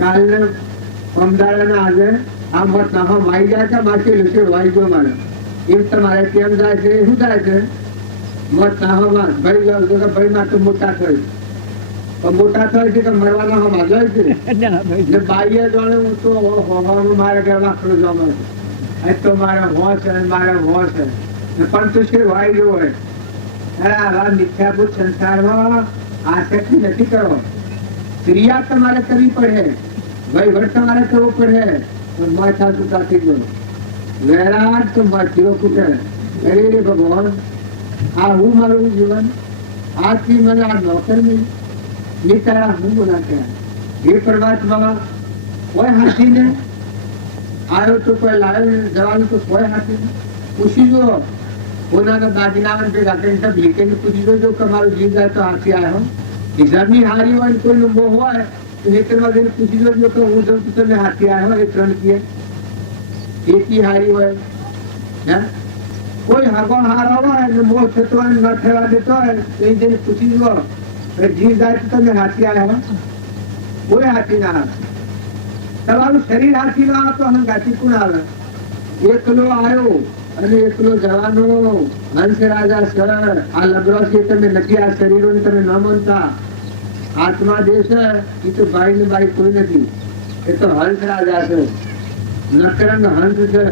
કાલને અમદાવાદના આજે આ મોત ના હો મારી જાય છે. માસી લશે વાઈ ગયો મારે એમ તમારે કેમ જાય છે શું થાય છે? મોત ના હો માં ભાઈ જાવ તો ભાઈ માં તો મોટા થયું પણ મોટા થાય છે કે મરવાના હો માજો છે. બાઈએ જાણે હું તો મારે કે વાખડું જમા છે તો મારે હોશ છે મારે હોશ છે પણ તું છે વાઈ ગયો હોય. આવા મિથ્યાભૂત સંસારમાં આસક્તિ નથી કરો. ક્રિયા તમારે કરવી પડે, વહીવટ તમારે કરવો પડે. માથા છૂટા થઈ ગયો વહેરાટ તો માથીઓ ખૂટે. અરે ભગવાન આ હું મારું જીવન આથી મને આ નોકર નહીં એ તારા હું ગુના કર્યા. એ પરમાત્મા કોઈ હાથી ને આવ્યો તો કોઈ લાવ્યો જવાનું તો કોઈ હાથી પૂછી જો. કોનાના દાદીના ભેગા કરીને સબ લીકેને પૂછી જોજો કે મારું જીવ જાય તો હાથી આવ્યો. હિસાબની હારી હોય ને કોઈ મોહ હોય તો નેતરમાં જઈને પૂછી જોજો કે હું જઉં તમે હાથી આવ્યો. એ 3 કીએ એકી હારી હોય. કોઈ હગો હારો હોય ને મોહ થતો હોય ન થવા દેતો હોય તો એ જઈને પૂછી જો જીવ જાય તો તમે હાથી આવ્યા. કોઈ હાથી ના આવે. તમારું શરીર હાથી ના આવે તો હંગાથી કોણ આવે? એકલો આવ્યો અને એકલો જવાનો હંસ રાજા સર. આ લગડો છે તમે નથી. આ શરીરો તમે ન માનતા. આત્મા જે છે એ તો ભાઈ ને ભાઈ કોઈ નથી. એ તો હંસ રાજા છે. નકરંગ હંસ છે.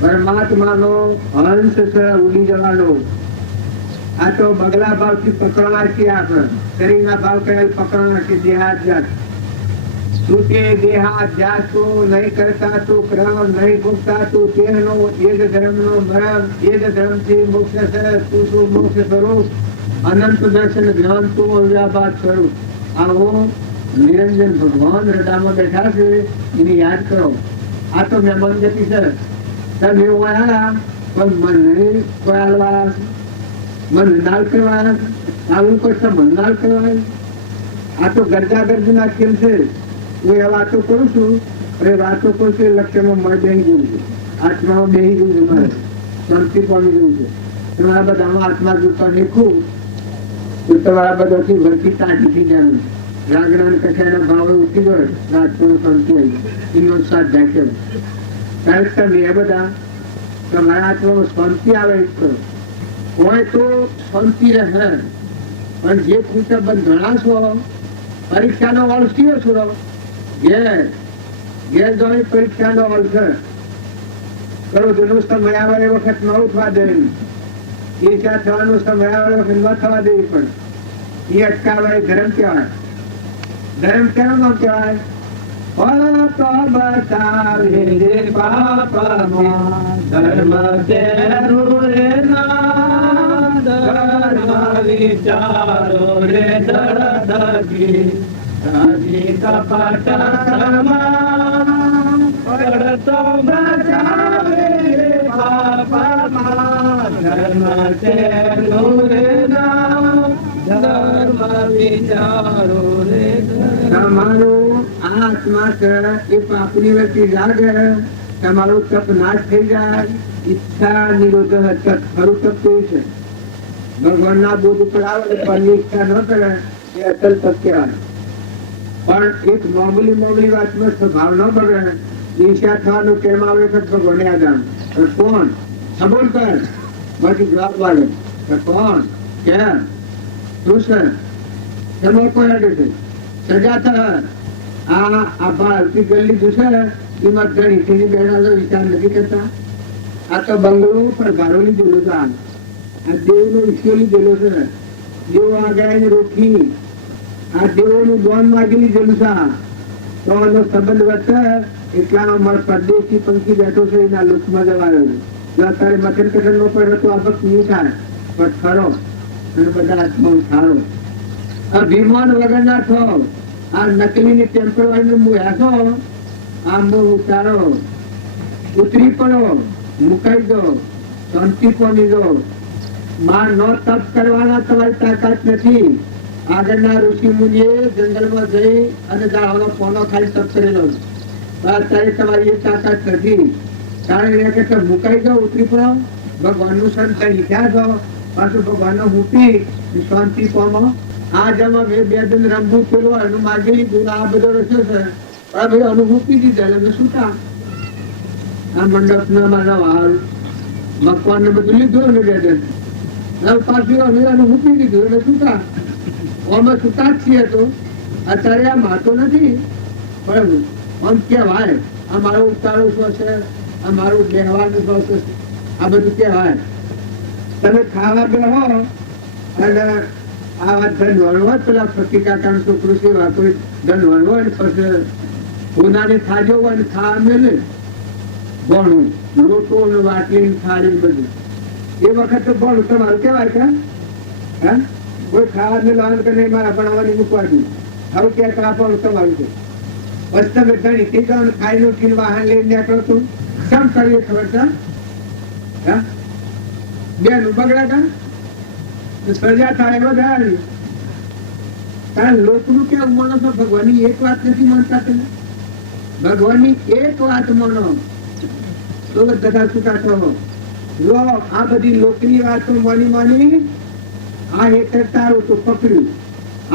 પરમાત્માનો હંસ છે ઉડી જવાનો. આ તો બગલા ભાવ થી પકડવા છીએ આપણે. શરીરના ભાવ કરેલ પકડવા છે દેહાત જાત. છૂટે દેહાત જાતો નહીં કરતા તો ક્રમ નહીં ભોગતા તો તેનો એ જ ધર્મનો મરમ. એ જ ધર્મથી મોક્ષ છે. તું તું મોક્ષ સ્વરૂપ અનંત દર્શન જ્ઞાન તું અવ્યાભાત સ્વરૂપ. આવો નિરંજન ભગવાન હૃદયમાં બેઠા છે એને યાદ કરો. આ તો મહેમાન ગતિ છે. તમે એવું આયા પણ મને કોઈ હાલવા મન નાલ કહેવાય, આવું કોઈ સંબંધ નાલ કહેવાય. આ તો ગરજા ગરજના ખેલ છે. હું એ વાતો કરું છું, પણ એ વાતો કરું છું એ લક્ષ્યમાં મળ બેસી ગયું છે, આત્મામાં બેસી ગયું છે, મારે શાંતિ પામી ગયું છે. તમારા બધામાં આત્મા જોતા નીકળું તો તમારા બધાથી વળતી તાજી થઈ જાય. રાગના કશાના ભાવ ઉઠી ગયો, રાતનો શાંતિ આવી ગયો, એનો સાથ જાય. કારણ કે તમે એ બધા તમારા આત્મામાં શાંતિ આવે જ કરો. હોય તો શાંતિ રહે, પણ જે પૂછે બંધણા છો, પરીક્ષાનો વાળ કયો છો? ઘેર ઘેર જોઈ પરીક્ષાનો વાળ છે. કરો જેનો સમય આવે એ વખત ન ઉઠવા દે, ઈર્ષા થવાનો સમય આવે વખત ન થવા દેવી. પણ એ અટકાવે ધર્મ કહેવાય. ધર્મ કેમ ન કહેવાય? તો બતાવે રે પાપમાં ધર્મ તેરું રે ના, ધર્મ વિચારો રે દળદગી, રાજી કપટમાં પડતો બચાવે રે પાપમાં ધર્મ તેરું રે ના, ધર્મ વિચારો રે. તમારું આત્મા છે એ પાપની વચ્ચે જાગે, તમારું તપ નાશ થઈ જાય. ઈચ્છા નિરોધ તપ, ખરું તપ કેવું છે? ભગવાનના બોધ ઉપર આવે પણ ઈચ્છા ન કરે એ અટલ તપ કહેવાય. પણ એક મામૂલી વાતમાં સ્વભાવ ન બગડે. ઈચ્છા થવાનું કેમ આવે છે? ભગવાન યાદ આવે. કોણ સબોલ કર, બાકી જવાબ વાળે કોણ ક્યાં શું છે? તમે કોઈ અડે છે સજા થાય. આ ભારતી ગલ્લી દુસરે એમાં ઘણી તેની બહેનો વિચાર નથી કરતા. આ તો બંગલો પર ઘરો લીધેલો છે. આ દેવનો ઈશ્વર લીધેલો છે. દેવો આગળ રોકી આ દેવોનું દોન માગી લીધેલું છે. તો એનો સંબંધ વધે એટલામાં મારો પરદેશી પંખી બેઠો છે, એના લુકમાં જવાયો છે. જો અત્યારે મથન કથન નો પડે તો આ બસ નહીં થાય, પણ ખરો અને બધા આત્મા સારો. અભિમાન વગર ના થો. આ નકલી ની ટેમ્પરરી હેસો, આ મું ઉતારો, ઉતરી પડો, મુકાઈ દો, શાંતિ પામી દો. માં નો તપ કરવાના તમારી તાકાત નથી. આગળના ઋષિ મુનિએ જંગલમાં જઈ અને દાવાનો પોનો ખાલી તપ કરેલો. અત્યારે તમારી એ તાકાત નથી. કારણ એ કે મુકાઈ દો, ઉતરી પડો, ભગવાન નું સંત લીધા છો, પાછું ભગવાન નો મૂકી શાંતિ પામો. આ જમાં બે દિન રમવું પેલું એનું માગી લીધું. આ બધો રસ્યો છે, હવે અનુભૂતિ દીધા એટલે સુતા. આ મંડપ ના મારા વાળ મકવાન ને બધું લીધું ને બે દિન પાછું અનુભૂતિ દીધું એટલે સુતા. અમે સુતા જ છીએ. તો અત્યારે આ માતો નથી, પણ આમ કહેવાય આ મારો ઉતારો શું છે, આ મારું બેહવાનું શું છે, આ બધું કહેવાય. તમે ખાવા બેહો અને આ વાત ધન વળવા પેલા ફકી કાકા છોકરું છે કોઈ ધન વળવો પછી ઉનાને ખાજો હોય ખા મેલે ભણું રોટો ને વાટલી થાળી બધું. એ વખત ભણું તમારું કેવાય કે હા કોઈ ખાવા ને લાવવાનું કે નહીં મારા ભણવાની મૂકવા દઉં. હવે ક્યાંક આ પણ તમારું છે. બસ તમે ઘણી થઈ જાઓ ખાઈને ઉઠીને વાહન લઈને નીકળો તું કેમ કરીએ ખબર છે? હા બેન બગડા કા સજા થાય બધા. કારણ લોકનું કેવું માનો તો ભગવાનની એક વાત નથી માનતા. તમે ભગવાનની એક વાત માનો તો બધા છૂટા થવો. લો આ બધી લોકની વાતો માની આ હેઠળ તારું તો પકડ્યું,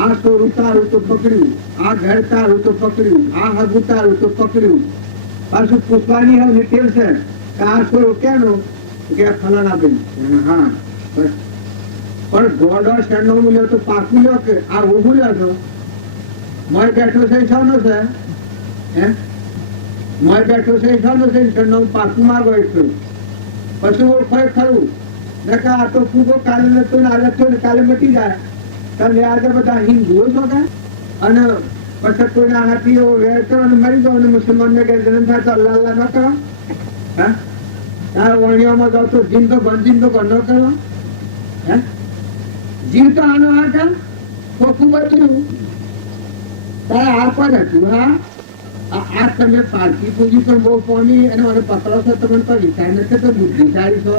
આ સોરું તારું તો પકડ્યું, આ ઘર તારું તો પકડ્યું, આ હગું તારું તો પકડ્યું. પાછું પૂછવાની હવે ટેવ છે કે આ સોરું કેનો કે ફલાણા બેન. હા બસ. પણ ગોડો શરણો મળ્યો તો પાકું લ્યો કે આ ઉભું લ્યો છો મોય બેઠો છે શાનો છે? હે મોય બેઠો છે શાનો છે? શરણો પાકું માગો એટલું પછી ઓળખાય ખરું. નકા આ તો ફૂગો કાલે નતો ને આજે તો કાલે મટી જાય. તમે આજે બધા હિન્દુઓ છો કે અને પછી કોઈના હાથી વેર કરો અને મરી જાઓ અને મુસલમાન ને કઈ જન્મ થાય તો અલ્લાહ અલ્લાહ ન કરો. હા તારા વણીઓમાં જાઓ તો જીન તો ન કરો. હે જીવ તો આનો આ કામ ખોખું બધું તારે આ પણ હતું હા આ તમે પારકી પૂજી પણ બહુ કોની અને મને પકડો છો તમને કોઈ વિચાર નથી તો બુદ્ધિશાળી છો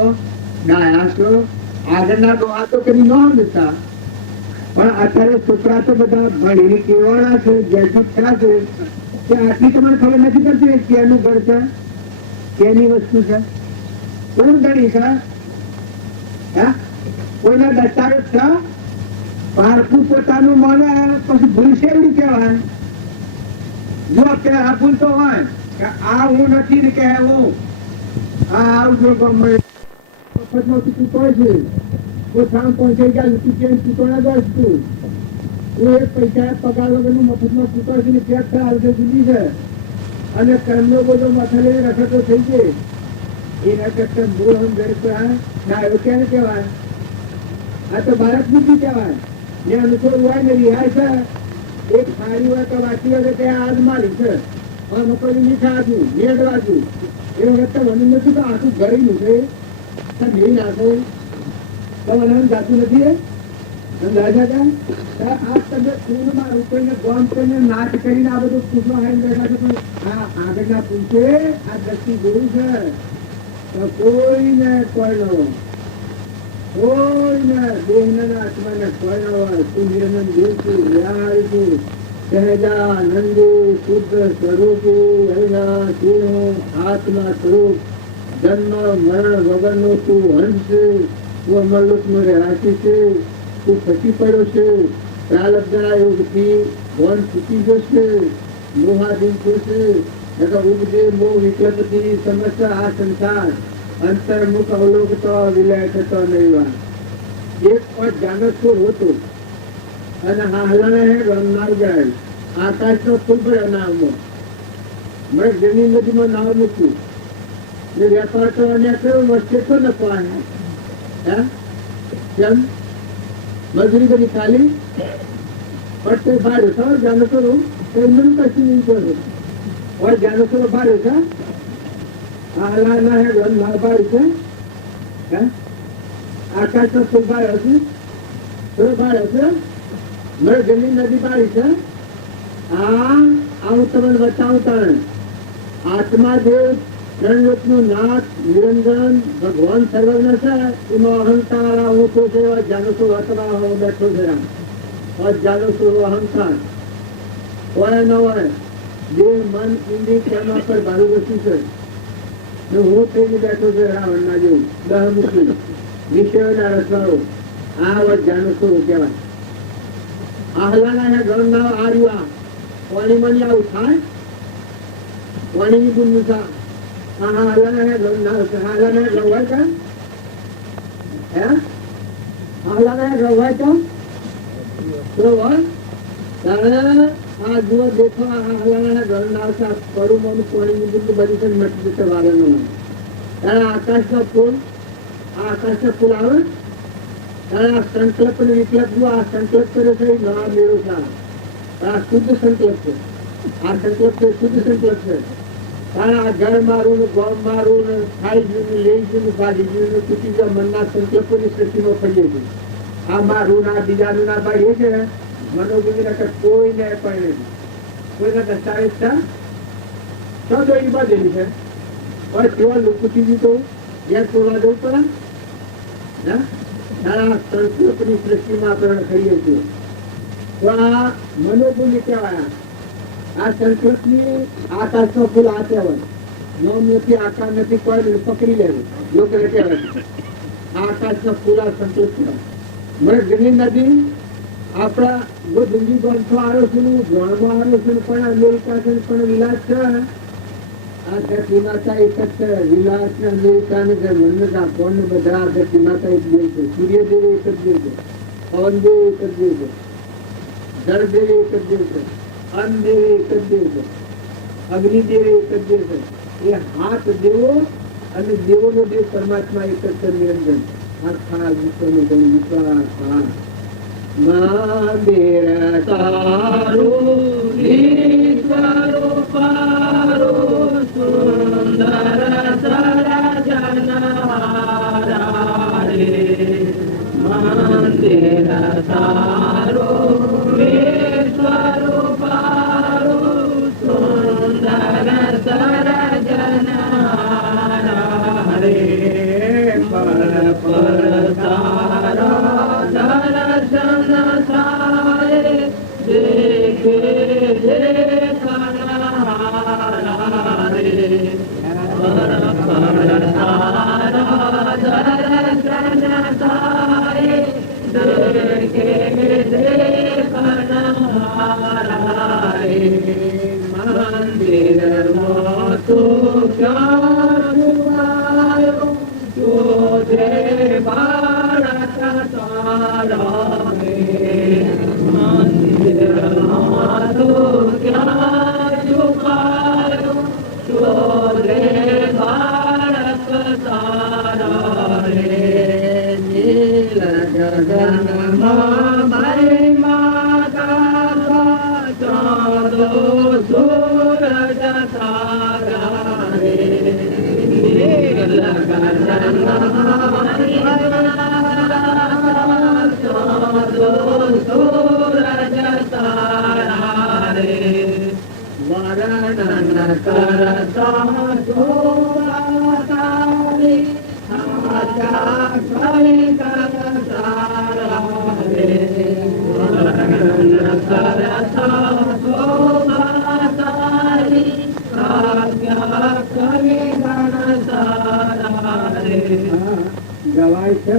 ડાયા છો આગળના ડોહા તો કદી ન દેતા પણ અત્યારે છોકરા તો બધા ભણીને કેવાના છે જેસું થયા છે કે આટલી તમને ખબર નથી પડતી કેનું ઘર છે કેની વસ્તુ છે કોણ ગણી છે હા કોઈના દસ્તાવેજ છે પારકું પોતાનું મને પછી ભૂલશે એવું કહેવાય જો કે આ ભૂલતો હોય કે આ હું નથી ને કે હું આ આવજો ગમે મફતમાં ચૂકવું હોય છે કોઈ ઠામ પહોંચાઈ ગયા લૂંટી ચેન ચૂકવણા દોષ છું હું એક પૈસા પગાર વગરનું મફતમાં ચૂકવ છું ને ચેક થાય આવશે જુદી છે અને કર્મનો બધો મથલે રખતો થઈ જાય એના કરતા મૂળ હમ ઘર ના એવું ક્યારે કહેવાય આ તો ભારત બુદ્ધિ કહેવાય ને અનુકૂળ હોય ને રિહાય છે એક સારી હોય તો વાંચી હોય કે આ મારી છે કોઈ મીઠા હતું નેડ વાંચું એ વખતે મને નથી તો આખું ઘરેલું છે નહીં નાખો તો મને જાતું નથી રાજા આ તમે ખૂનમાં રૂપિયાને ગોમ કરીને નાચ કરીને આ બધું પૂછવા હાઈ બેઠા છે પણ આ આગળના પૂછે આ દ્રષ્ટિ જોયું છે તો કોઈને કોઈ ન હોય કોઈને દેહને આત્માને કોઈ ન હોય તું નિરંજન દેવ છું વ્યાહારી છું સહેજાનંદે શુદ્ધ સ્વરૂપે હરિના તું આત્મા સ્વરૂપ જન્મ મરણ વગરનો તું હંસ તું અમરલોકમાં રહેવાસી છે તું ખસી પડ્યો છે પ્રાલબ્ધના યોગથી ભણ છૂટી જશે મોહાધીન થશે ઉપજે મોહ વિકલ્પથી સમસ્યા આ સંસાર અંતર્મુખ અવલોકતો વિલય થતો નહીં એક પણ જાનસ્કોર હતો અને હાલને હે ગણનાર જાય આકાશનો ફૂલ ભર્યો નામમાં મને જમીન નદીમાં નાવ મૂક્યું ને વેપાર તો અન્ય કયો વચ્ચે તો ન પાડે હે કેમ મજૂરી બધી ખાલી પડતે ભાડ્યો સર જાણો કરું એમનું કશું નહીં કરું और जानो तो बारे का आला ना है वन ना बारे का है आकाश तो फुल बारे है तो बारे है मैं जमीन नदी बारे है आऊं तमन बताऊं आत्मा देव रणलोक નું નાથ નિરંજન ભગવાન સર્વજ્ઞ છે એમાં અહંકાર આવું તો છે જાનો તો વતવા હો બેઠો છે और जानो तो अहंकार હોય ન હોય દેહ મન ઇન્દ્રિય તેના પર ભારે વસ્તુ છે હું થઈને બેઠો છે રાવણના જેવું દહમુખી વિષયોના રસવાળો આ વાત જાણો છો કહેવાય આહલાના ગણના આર્યા પાણી મની આવું થાય પાણીની ગુણવત્તા આહલાના ગણના આહલાના ગવાય કા હે આહલાના ગવાય તો બરોબર તારે આ જુઓ દેખો આહલાના ગણના કરુમાનું પાણીની ગુણ બધી છે મટી જશે વારનું તારે આકાશના ફૂલ આ આકાશના ફૂલ આવે તારે આ સંકલ્પ ને વિકલ્પ જો આ સંકલ્પ કરે છે નવા મેળો છે આ શુદ્ધ સંકલ્પ છે આ સંકલ્પ છે શુદ્ધ સંકલ્પ છે તારે આ ઘર મારું ને ગોમ મારું ને ખાઈ ગયું ને લઈ ગયું ને ભાગી ગયું ને તૂટી ગયા મનના સંકલ્પોની સૃષ્ટિમાં ફરીએ છીએ આ મારું ના બીજાનું ના ભાઈ એ છે મનોબુદ્ધિ ના કોઈને પણ નથી કોઈના દસ્તાવેજ છે તો એ બધેલી છે પણ કેવા લુકુટી દીધો યાદ કરવા જવું પડે ને તારા સંસ્કૃતની સૃષ્ટિમાં આપણે ખાઈએ છીએ તો આ મનોબુદ્ધિ કહેવાય આ સંસ્કૃતની આકાશનો ફૂલ આ કહેવાય નોમ નથી આકાર નથી કોઈ પકડી લેવું લોકો કહેવાય આકાશનો ફૂલ આ સંસ્કૃત કહેવાય મને જમીન નદી આપણા જો ડુંગી ગ્રંથો આવ્યો છે ધ્યાનમાં આવ્યો છે પણ અમેરિકા છે પણ વિલાસ છે આ ધરતી માતા એક જ છે વિલાસ ને અમેરિકા ને મનના કોણ બધા ધરતી માતા એક દેવ છે સૂર્યદેવ એક જ દેવ છે પવનદેવ એક જ દેવ છે જળદેવ એક જ દેવ છે અન્નદેવ એક જ દેવ છે અગ્નિદેવ એક જ દેવ છે એ હાથ દેવો અને દેવોનો દેવ પરમાત્મા એક જ છે નિરંજન આખા વિશ્વનું ઘણું વિશ્વાસ મંદિર તારું ઈશ્વરો પારો સુંદર સરાજનહારા રે મંદિર તારું ઈશ્વરો પારો ગવાય છે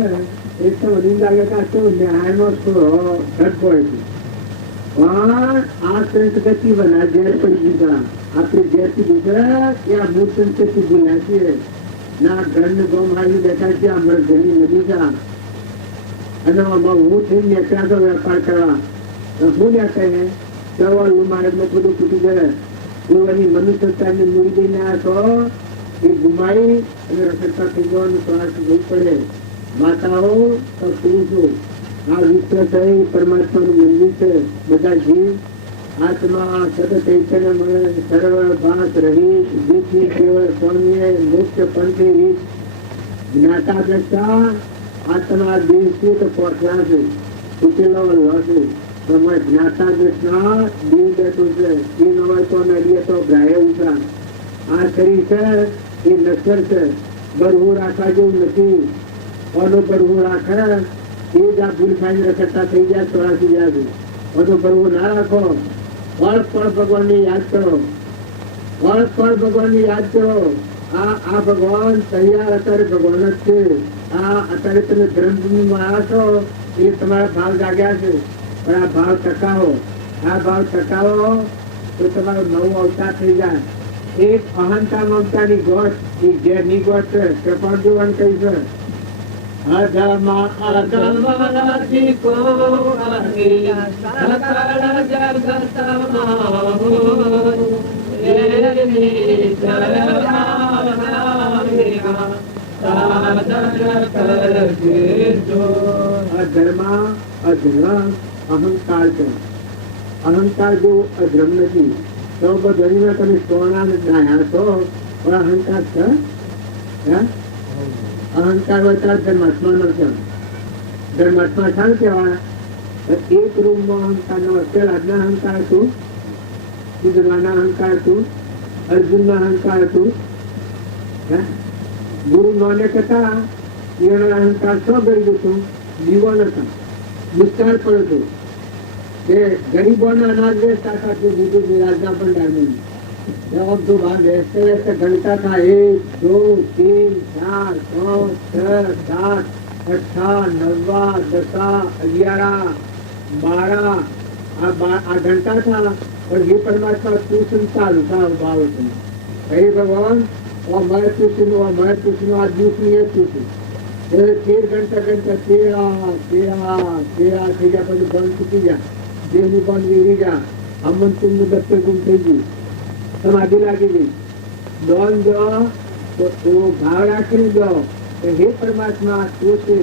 એ તો મને લાગે કે આ તો ન્યાયનો ઘટકો છે પણ આ સંસ્કૃતિ બના ઝેર પડી દીધા આપણી ઝેરથી દીધા એ આ મૂળ સંસ્કૃતિ ભૂલ્યા છીએ ના ઘરને ગમ હાલી બેઠા છે આ ઘરની નદી છે અને હું થઈ નીકળ્યા તો વેપાર કરવા તો હું નીકળે સવાલ મારે બધું તૂટી જાય હું એની મનુષ્યતાને મૂડી દઈને આવ્યો તો એ ગુમાઈ અને રખડતા થઈ જવાનું શ્વાસ જવું પડે માતાઓ તો પુરુષો આ વિશ્વ છે પરમાત્માનું મંદિર છે બધા જીવ આત્મા સદ ચૈતન્ય મળે સર્વ ભાત રહિત દીપની કેવળ સ્વામીએ મુક્ત પંથે રીત જ્ઞાતા દ્રષ્ટા આત્મા દેશથી તો પહોંચ્યા છે તૂટેલો છે તમે જ્ઞાતા દ્રષ્ટા દિલ બેઠું છે એ ન હોય તો નડીએ તો ગ્રાહ્ય ઉઠા આ શરીર છે એ નશ્વર છે બરવું રાખવા જેવું નથી ઓનો બરવું રાખે એ જ આ ભૂલ ખાઈને રખડતા થઈ જાય ચોરાસી જાય છે ઓનો બરવું ના રાખો પળ પળ ભગવાનની યાદ કરો પળ પળ ભગવાનની યાદ કરો આ ભગવાન તૈયાર અત્યારે ભગવાન જ છે આ અત્યારે તમે ધર્મભૂમિમાં આવ્યા છો એ તમારા ભાવ જાગ્યા છે પણ આ ભાવ ટકાવો તો તમારો નવો અવતાર થઈ જાય એક અહંતા મમતાની ગોઠ એક ઝેરની ગોઠ છે તે પણ જોવાનું કઈ છે અહંકાર છે અહંકાર જેવું અધર્મ નથી તો બધું તમે સોના ડાયા છો પણ અહંકાર છે અહંકાર વચ્ચે ધર્માત્મા નો છે ધર્માત્મા શાણ કેવાય એક રૂમમાં અહંકાર નો પેલા અહંકાર હતું બુદ્ધના અહંકાર હતું અર્જુન ના અહંકાર હતું ગુરુ નોને કહેતા એનો અહંકાર શું ગયું હતું દીવાન હતા દુષ્કાળ પણ હતું કે ગરીબોના અનાજ વેચતા હતા કે બીજું રાજના પણ ડાયમંડ जब दो भाग ऐसे ऐसे गणता था 1 2 3 4 5 6 7 8 9 10 11 12 आ घंटा था और ये परमात्मा तू सुनता था भाव से हे भगवान और मैं तू सुनो आज दूसरी है तू सुन 13 घंटा तेरा થઈ ગયા પછી બંધ ચૂકી ગયા દેવની બંધ વેરી ગયા અમન તુમનું દફતર ગુમ થઈ ગયું समाधि लागी गई दौन दो तो भाव राखी दो हे परमात्मा तू से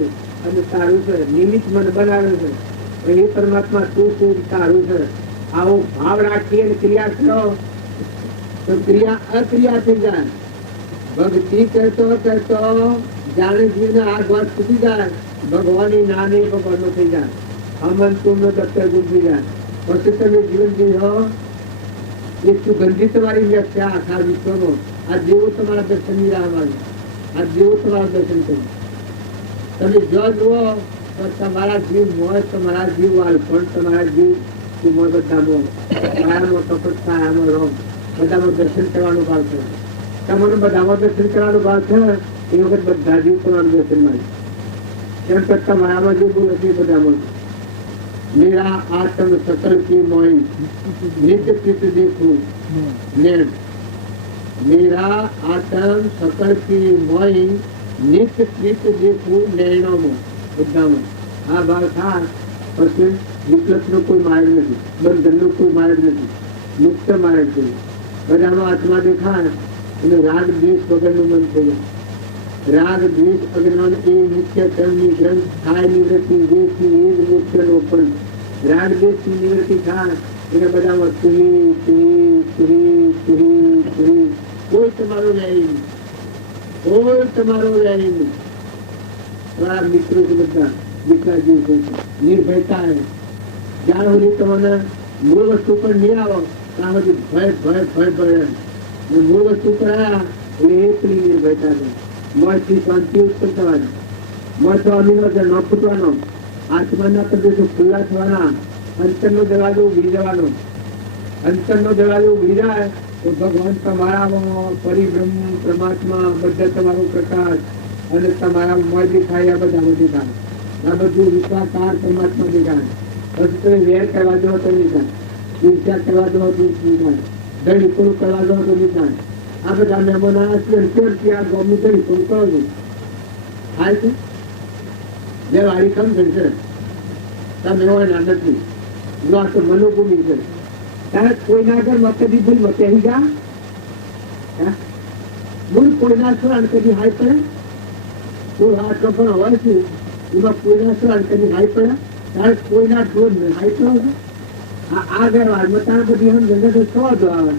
तारू से निमित्त मन बनावे છે हे परमात्मा तू से तारू से आओ भाव राखी क्रिया करो तो क्रिया अक्रिया थी जाए भक्ति करतो जाने जीव ने आग बात छूटी जाए भगवानी नानी भगवान थी जाए अमन तुम दफ्तर गुम थी जाए પછી તમે જીવન જીવો ये सुगंधित वाली व्याख्या आखा विश्व में आज जेव तुम्हारा दर्शन नहीं रहा आज जेव तुम्हारा दर्शन करो તમે જો જુઓ તો તમારા જીવ મોજ તમારા જીવ વાલપણ તમારા જીવ કુમળ બધામાં માયામાં કપટ છાયામાં રહો બધામાં દર્શન કરવાનું ભાવ છે તમને બધામાં દર્શન કરવાનું ભાવ છે એ વખત બધા જીવ તમારું દર્શન મળે તેમ કરતા મારામાં જે બોલે છે બધામાં मेरा आत्म सकल की मोई नित्य चित देखूं नैन मेरा आत्म सकल की मोई नित्य चित देखूं नैनो में બધામાં આ ભાવ થાય પછી વિકલ્પનો કોઈ માર્ગ નથી, બંધનનો કોઈ માર્ગ નથી, મુક્ત માર્ગ છે. બધાનો આત્મા દેખાય અને રાગ દ્વેષ વગરનું મન થઈ જાય. રાગ દ્વેષ અજ્ઞાન એ મુખ્ય કર્મની ગ્રંથ થાય નિવૃત્તિ દેશની એ જ મુખ્યનો પણ રાગ દ્વેષની નિવૃત્તિ થાય એને બધામાં સુહી સુહી સુહી સુહી સુહી કોઈ તમારો રહે નહીં, કોઈ તમારો રહે નહીં. તમારા મિત્રો છે બધા દીકરા જીવ છે, નિર્ભયતા હે. જ્યાં સુધી તમને મૂળ વસ્તુ પર નહીં આવો ત્યાં સુધી ભય ભય ભય ભય મૂળ વસ્તુ પર આવ્યા એટલે એકલી નિર્ભયતા છે. મનથી શાંતિ ઉત્પન્ન થવાની, મન સ્વામીનો ન ફૂટવાનો, આત્માના પ્રદેશો ખુલ્લા થવાના, અંતરનો દરવાજો ઉભી જવાનો. અંતરનો દરવાજો ઉભી જાય તો ભગવાન તમારામાં પરિબ્રહ્મ પરમાત્મા બધા તમારો પ્રકાશ અને તમારા મન દેખાય, આ બધા દેખાય, આ બધું વિશ્વાકાર પરમાત્મા દેખાય. પછી તમે વેર કરવા દો તો નહીં થાય, ઈર્ષા કરવા દો તો નહીં થાય, દળ પૂરું કરવા દો તો નહીં થાય. આ બધા મહેમાનો આ ગોમનું દળ પૂરું કરો છો થાય છે. જે વારી ખમ છે તમે હોય ના નથી આ તો મનોભૂમિ છે. ત્યારે કોઈના આગળ કદી ભૂલ મતેહી જા ભૂલ કોઈના સ્વરણ કદી હાઈ પડે કોઈ હાથ પણ હોય છે એમાં કોઈના સ્વરણ કદી હાઈ પડે ત્યારે કોઈના ઢોર હાઈ પડે. આગળ વારમાં તારે બધી એમ જનરેશન થવા દો આવે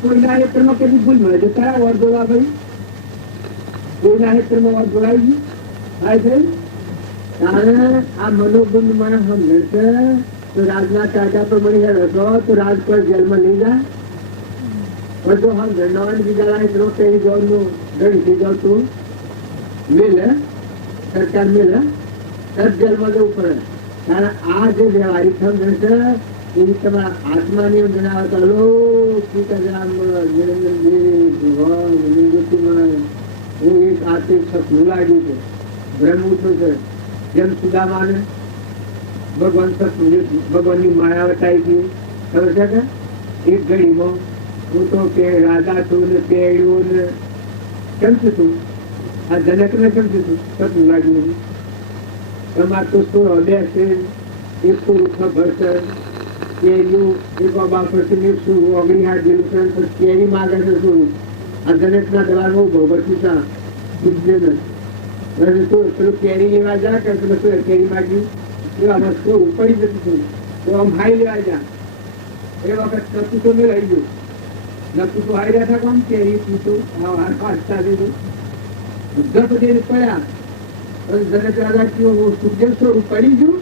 કોઈના હેતરમાં કદી ભૂલ મળે છે તારા વર જોવા ભાઈ કોઈના હેતરમાં વર જોડાઈ ગયું થાય છે. તારે આ મનોબંધમાં સમજે તો રાજના કાયદા પર મળી હતો તો રાજ પર જેલમાં લઈ જાય બધું હમ ધંધાવાન બીજા લાયક તેરી જોવાનું ગણી જાવ તું મિલે સરકાર મિલે તરત જેલમાં જવું પડે. કારણ આ જે વ્યવહારિક સમજે છે એ તમારા આત્માની જણાવે તો હલો સીતારામ ભગવાન હું એક આર્થિક સપનું લાગ્યું છે બ્રહ્મ ઉઠું છે જેમ સુદામાને ભગવાન ભગવાનની માયા વટાઈ ગઈ ખબર છે કે એક ઘડીમાં હું તો કે રાજા છું ને પેડ્યું ને સમજું છું આ જનક ને સમજું છું સપનું લાગ્યું નથી. તમારે તો શું હૃદય છે એક તો ખબર છે કેરીયું એક બાપર છે એક શું ઓગણી હાથ જેવું છે કેરી માગે છે શું આ જનક ના દવાનું ભોગવતું છે બુદ્ધિ નથી પેલું કેરી લેવા જા કે શું કેરી માગ્યું એવા વસ્તુ પડી જતી છું તો આમ હાઈ લેવા જા એ વખત નતું તો મેં લઈ ગયું નતું તો હાઈ રહ્યા હતા કોમ કેરી પીતું પાછતા દીધું બધા પછી પડ્યા જનક રાજા કયું સુખદેવ સ્વરૂપ પડી ગયું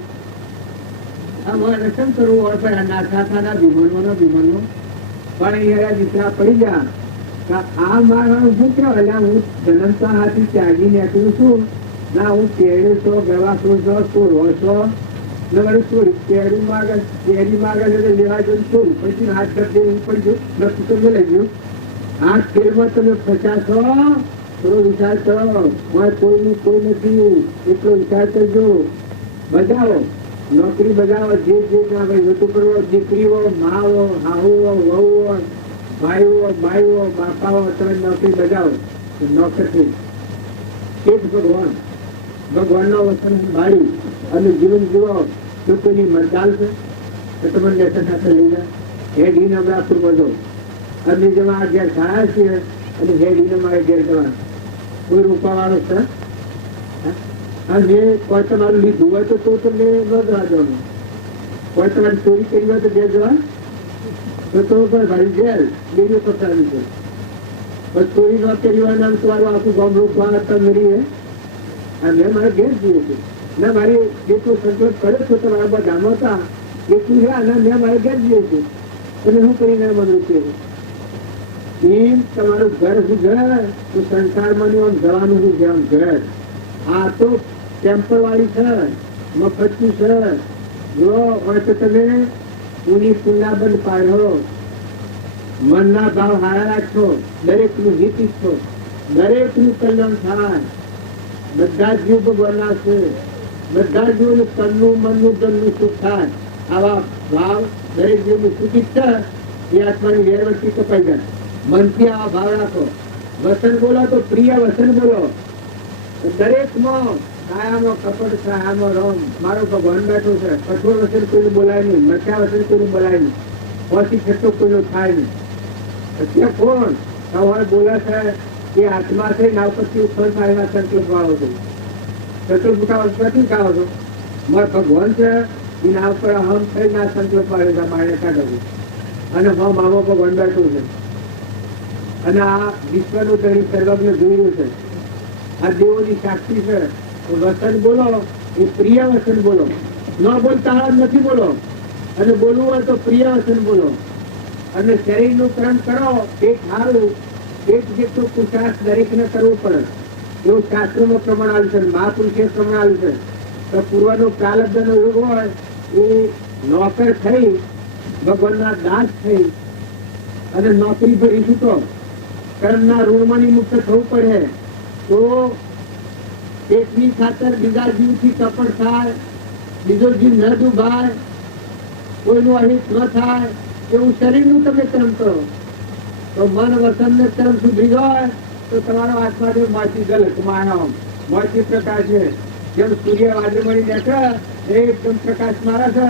આ મારે રક્ષણ કરવું હોય પણ ના થાના ભીમણનો પણ અહીંયા દીકરા પડી ગયા. આ મારા શું કહેવાય હું જન્મતા હાથી ત્યાગી નીકળું છું ના હું કેળું છો ગવાસો છો સોરો છો ને મારું શું કેરી માગે છે લેવા જવું છું પછી હાથ કરી દેવું પડી ગયું નક્કી તો લઈ ગયું. આ ખેલમાં તમે ફસાશો થોડો વિચાર કરો મારે કોઈનું કોઈ નથી એટલો વિચાર કરજો. બજાવો નોકરી બજાવો જે ના ભાઈ નતું કરવો દીકરીઓ માવો હાહુઓ વહુઓ ભાઈઓ બાઈઓ બાપાઓ તમે નોકરી બજાવો નોકરી એ જ ભગવાનનો વચન ભાળી અને જીવન જીવો તો કોઈની મરદાલ છે તો તમે લેટર સાથે લઈ જાય હેડીને અમરાપુર બધો અને જેમાં આ ઘેર ખાયા છીએ અને હેડીને મારે ઘેર જવા કોઈ રૂપાવાળો છે અને કોઈ તમારું લીધું હોય તો તમને ન જવા જવાનું, કોઈ તમારી ચોરી કરી હોય તો ઘેર જવા તો ભાઈ જેલ બીજું પકડાવી છે. પણ ચોરી ન કરી હોય નામ તમારું આખું ગામ રોકવા મરી અને મારે ઘેર જઈએ છે ના મારી જેટલું સંતોષ કરે છો તમારા બધામાં હતા એટલું છે અને મેં મારે ઘેર જઈએ છું અને શું કરીને મને છે એમ તમારું ઘર શું ઘર તો સંસારમાં આમ જવાનું શું છે આમ ઘર. આ તો ટેમ્પલ વાળી છે મફતનું છે જો હોય તો તમે ઊની કુંડાબંધ પાડો મનના ભાવ હારા રાખશો દરેકનું હિત ઈચ્છો દરેકનું કલ્યાણ થાય બધા જ જીવ ભગવાનના છે. બધા જીવોને તનનું મનનું ધનનું સુખ થાય આવા ભાવ દરેક જીવનું સુખ ઈચ્છા એ આત્માની વેરવટી કપાઈ જાય. મનથી આવા ભાવ રાખો. વસન બોલો તો પ્રિય વસન બોલો. દરેકમાં કાયામાં કપટ, કાયામાં રમ. મારો ભગવાન બેઠો છે. કઠોર વસન કોઈને બોલાય નહીં, મથ્યા વસન કોઈને બોલાય નહીં, પછી છઠ્ઠો કોઈનો થાય નહીં. અત્યારે કોણ સવારે બોલે છે એ આત્મા છે. ના પછી ઉપરમાં એના સંકલ્પ વાળો છે. સંકલ્પ ઉઠાવવાથી કાઢો છો. મારા ભગવાન છે એના ઉપર હમ થઈ ના સંકલ્પ વાળે મારે કાઢો છો. અને હા મામા ભગવાન બેઠું છે. અને આ વિશ્વનું ધણી સર્વજ્ઞ જોયું છે. આ દેવોની સાક્ષી છે. વસન બોલો એ પ્રિય વસન બોલો. ન બોલતા નથી બોલો. અને બોલવું હોય તો પ્રિય વસન બોલો. અને શરીરનું કર્મ કરો એ સારું. એક જેટલું પુરુષાર્થ દરેકને કરવો પડે એવું શાસ્ત્રોમાં પ્રમાણ આવ્યું છે. મહાપુરુષે પ્રમાણ આવ્યું છે. તો પૂર્વનો પ્રારબ્ધનો યોગ હોય એ નોકર થઈ ભગવાનના દાસ થઈ અને નોકરી ભરી છૂટો કર્મના ઋણમાંથી મુક્ત થવું પડે તો એકની ખાતર બીજા જીવથી કપટ થાય, બીજો જીવ ન ડૂબાય, કોઈનું અહિત ન થાય એવું શરીરનું તમે કર્મ કરો તો મન વસન ને કર્મ સુધરી જાય તો તમારો આત્મા જે માટી ગલત માયા માટી પ્રકાશ છે. જેમ સૂર્ય વાદળ મળી બેઠે એકદમ પ્રકાશ મારે છે.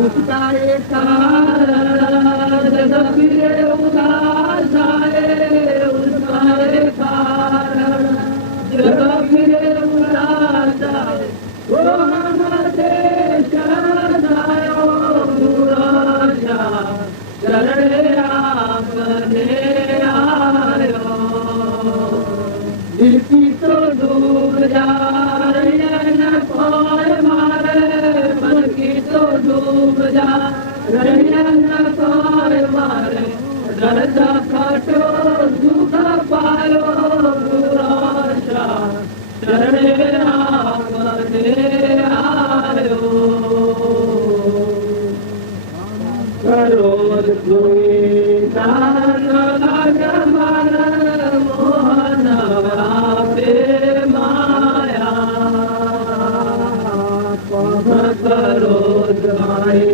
उसका एक कारण जब फिरे उदास आए, उसका एक कारण जब फिरे उदास आए, वो हमारे शरण आयो गुरुशा शरणे आपने आयो. दिल की तो डूब जा रही न कोई मारे, मन की तो डूब जा रही न कोई मारे, दर्द काटो दुख पायो गुरुशा शरणे आपने आयो. करोद कोई दान लग मन मोहन आपे माया, करोद माई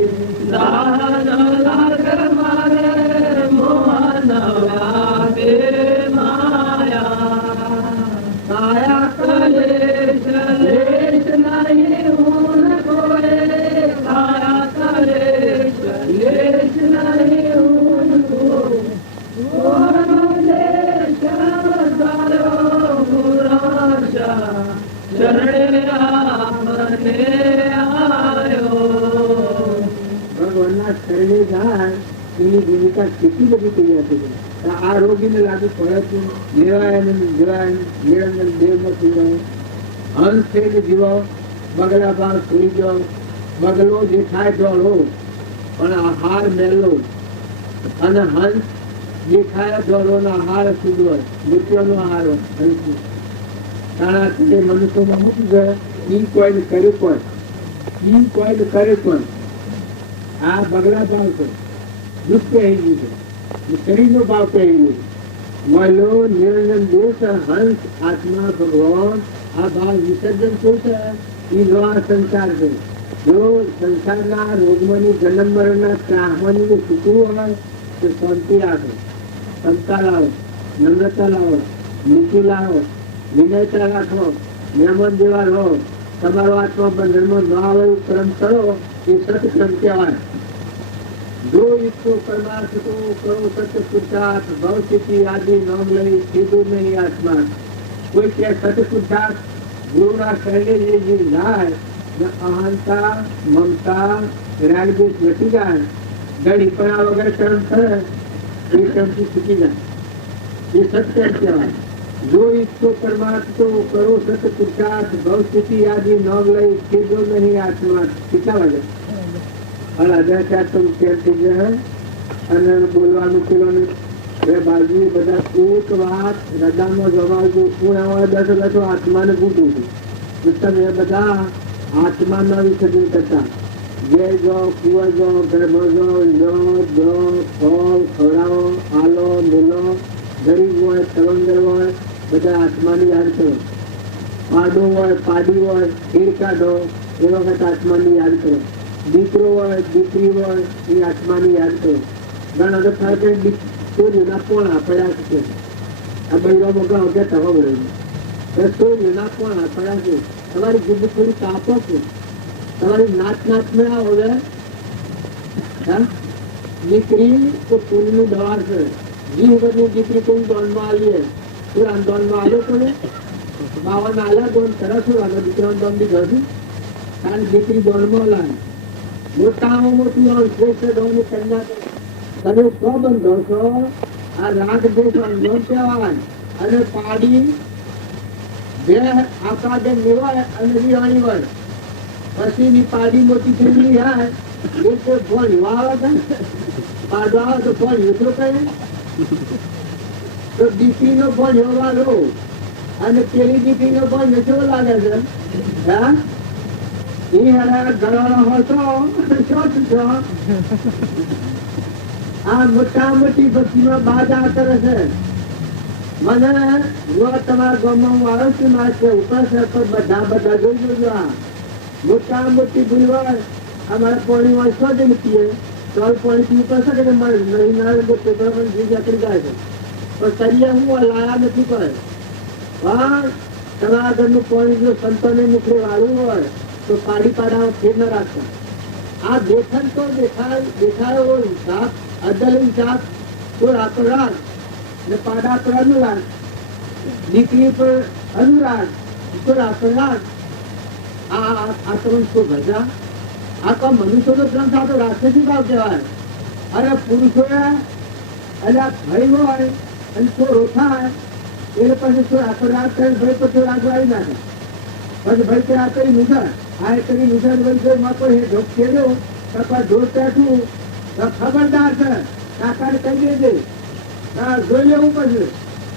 दान लग मन मोहन आपे माया. काया कलेश लेश नहीं उन कोई, काया कलेश लेश नहीं उनको, શરણે આપને આયો. ભગવાનના શરણે જાય એની ભૂમિકા કેટલી બધી તૈયાર થઈ ગઈ. આ રોગીને લાગુ પડે છે લેવાય નિરંજન દેવમાં થઈ ગયો. હંસ છે જીવો બગલા ભાગ સુઈ ગયો. બગલો દેખાય ધોળો પણ આહાર મેલો, અને હંસ દેખાય ધોળો નો આહાર શુદ્ધ હોય, મૃત્યુનો આહાર હંસ. તાણા મનુષ્યોમાં મૂકી ગયા ઈ કોઈ કરે કોઈ, ઈ કોઈ કરે કોઈ. આ બગલા ભાવ છે, દુઃખ કહી ગયું છે, શરીરનો ભાવ કહી ગયું. મલો નિરંજન દેશ હંસ આત્મા ભગવાન આ ભાવ વિસર્જન શું છે? એ નો સંસાર છે. જો સંસારના રોગમાંની જન્મ મરણના ત્રાહમાની છૂટવું હોય તો શાંતિ આપો, ક્ષમતા લાવો, નમ્રતા લાવો, નીતિ લાવો, વિનયતા રાખો, મહેમાન જેવા રહો. તમારો આત્મા બંધનમાં ન આવે એવું કર્મ કરો એ સત્ક્રમ કહેવાય. જો ઈચ્છો પરમાર્થ તો કરો સત્ય પુરુષાર્થ, ભવ સ્થિતિ આદિ નામ લઈ સીધું નહીં આત્મા. કોઈ કે સત્ય પુરુષાર્થ ગુરુના શરણે જે જાય ને અહંતા મમતા રાગદ્વેષ વટી જાય, ગળીપણા વગર કર્મ કરે એ કર્મથી છૂટી જાય. એ સત્ય કહેવાય. જો ઈચ્છો પરમાર્થ તો કરો સત્ય પુરુષાર્થ, ભવ સ્થિતિ આદિ નામ લઈ સીધો નહીં આત્મા. કેટલા વાગે અને આજે ત્યાં તો કેમ થઈ જાય અને બોલવાનું પેલું એ બાજુ બધા એક વાત હૃદયમાં જવાબ જો કોણ આવે 10 લખો આત્માને પૂછું છું તમે બધા આત્માના વિશે નહીં કરતા જે જો કુવા જો ગર્ભ જો લો દો ફળ ખવડાવો આલો મૂલો ગરીબ હોય તવંગર હોય બધા આત્માની યાદ કરો પાડો હોય પાડી હોય ખીર કાઢો એ વખત આત્માની યાદ કરો દીકરો હોય દીકરી હોય એ આત્માની યાદ કરો ઘણા તો થાય કે સૂર્યના પોણા પડ્યા છે આ બૈરો મોકલાવો કે તવા બળે સૂર્યના પોણા પડ્યા છે તમારી જીભ થોડી કાપો છે તમારી નાચ મેં આવે દીકરી તો ફૂલનું દવા છે જીવ બધી દીકરી કોઈ દોનમાં આવીએ તો દોનમાં આવ્યો પડે બાવાના આલ્યા દોન સરસ હોય દીકરાનો દોન બી ઘરથી કારણ દીકરી દોનમાં લાવે મોટામાં મોટું શ્રેષ્ઠ દોની કન્યા તમે સો બંધો છો આ રાગ દેશ અંધો કહેવાય અને પાડી બે આપણા જે નિવાય અને વિહાણી હોય પછી ની પાડી મોટી થયેલી થાય એટલે ભણવા આવે છે પાડવા આવે તો ભણ્યું તો કહે તો દીકરીનો ભણ્યો વાળો અને પેલી દીકરીનો ભણ્યો કેવો લાગે છે હા એ હરા ઘરવાળો હતો શું છો આ મોટા મોટી ભક્તિમાં બાધા કરે છે મને તમારા ગામમાં હું આવ્યો છું મારે છે ઉપર છે પણ બધા જોઈ જોજો આ મોટા મોટી ભૂલ હોય અમારે પાણી હોય સો જ પીએ તો પાણી પીવું પડશે કે મારે નહીં ના પેપર પણ જીવ જકડી જાય છે પણ કરીએ હું લાયા નથી કરે પણ તમારા ઘરનું પાણી જો સંતોને મુખે વાળું હોય તો પાડી પાડા ફેર ન રાખતા આ દેખન તો દેખાયો સાપ અદલ સાપ તો રાતો રાત ને પાડા પર અનુરાગ દીકરી પર અનુરાગ તો રાતો રાત આ તમે શું ભજા આ તો મનુષ્યનો ગ્રંથ આ તો રાક્ષસી ભાવ કહેવાય અને પુરુષોએ એટલે ભય હોય અને ચોરો થાય એટલે પછી તો રાતો રાત કરે ભાઈ પછી રાગો આવી નાખે પછી ભાઈ તે આ કરી મુસર આ કરી મુસર ભાઈ માં કોઈ ઢોક કેજો તપા ઢોર પેઠું ખબરદાર છે કાકાને કહી દેજે જોઈ લેવું પછી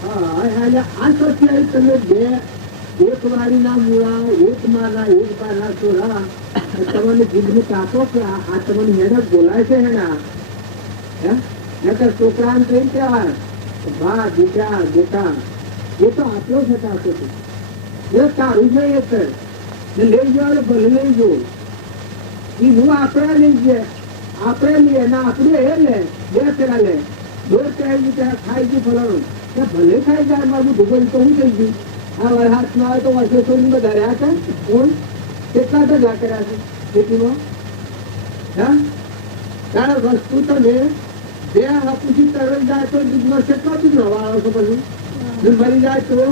આ પછી તમે બે એક વાળી ના મૂળા એક માના એક બારના ચોરા તમને જીભને કાપો કે આ તમને મહેનત બોલાય છે હેના હે તો છોકરાને કઈ કહેવાય ભા દીકરા બેટા એ તો આટલો છે કાપો છે એ તારું છે એ છે ને લઈ જાવ ભલે લઈ જો એ હું આપણે લઈ જાય આપણે લઈએ ના આપણે એ લે બે પેલા લે દોર ત્યાં ખાઈ ગયું ફલાણું ભલે ખાઈ જાય મારું ભૂગોળ તો હું થઈ ગયું આ વરસાદમાં આવે તો વર્ષો સુધી બધા રહ્યા છે કોણ કેટલા ટકા કર્યા છે ખેતીમાં હા કારણ વસ્તુ તમે બે હાપુથી તરત જાય તો દૂધમાં કેટલો દૂધ વાળો છો પછી દૂધ ભરી જાય તો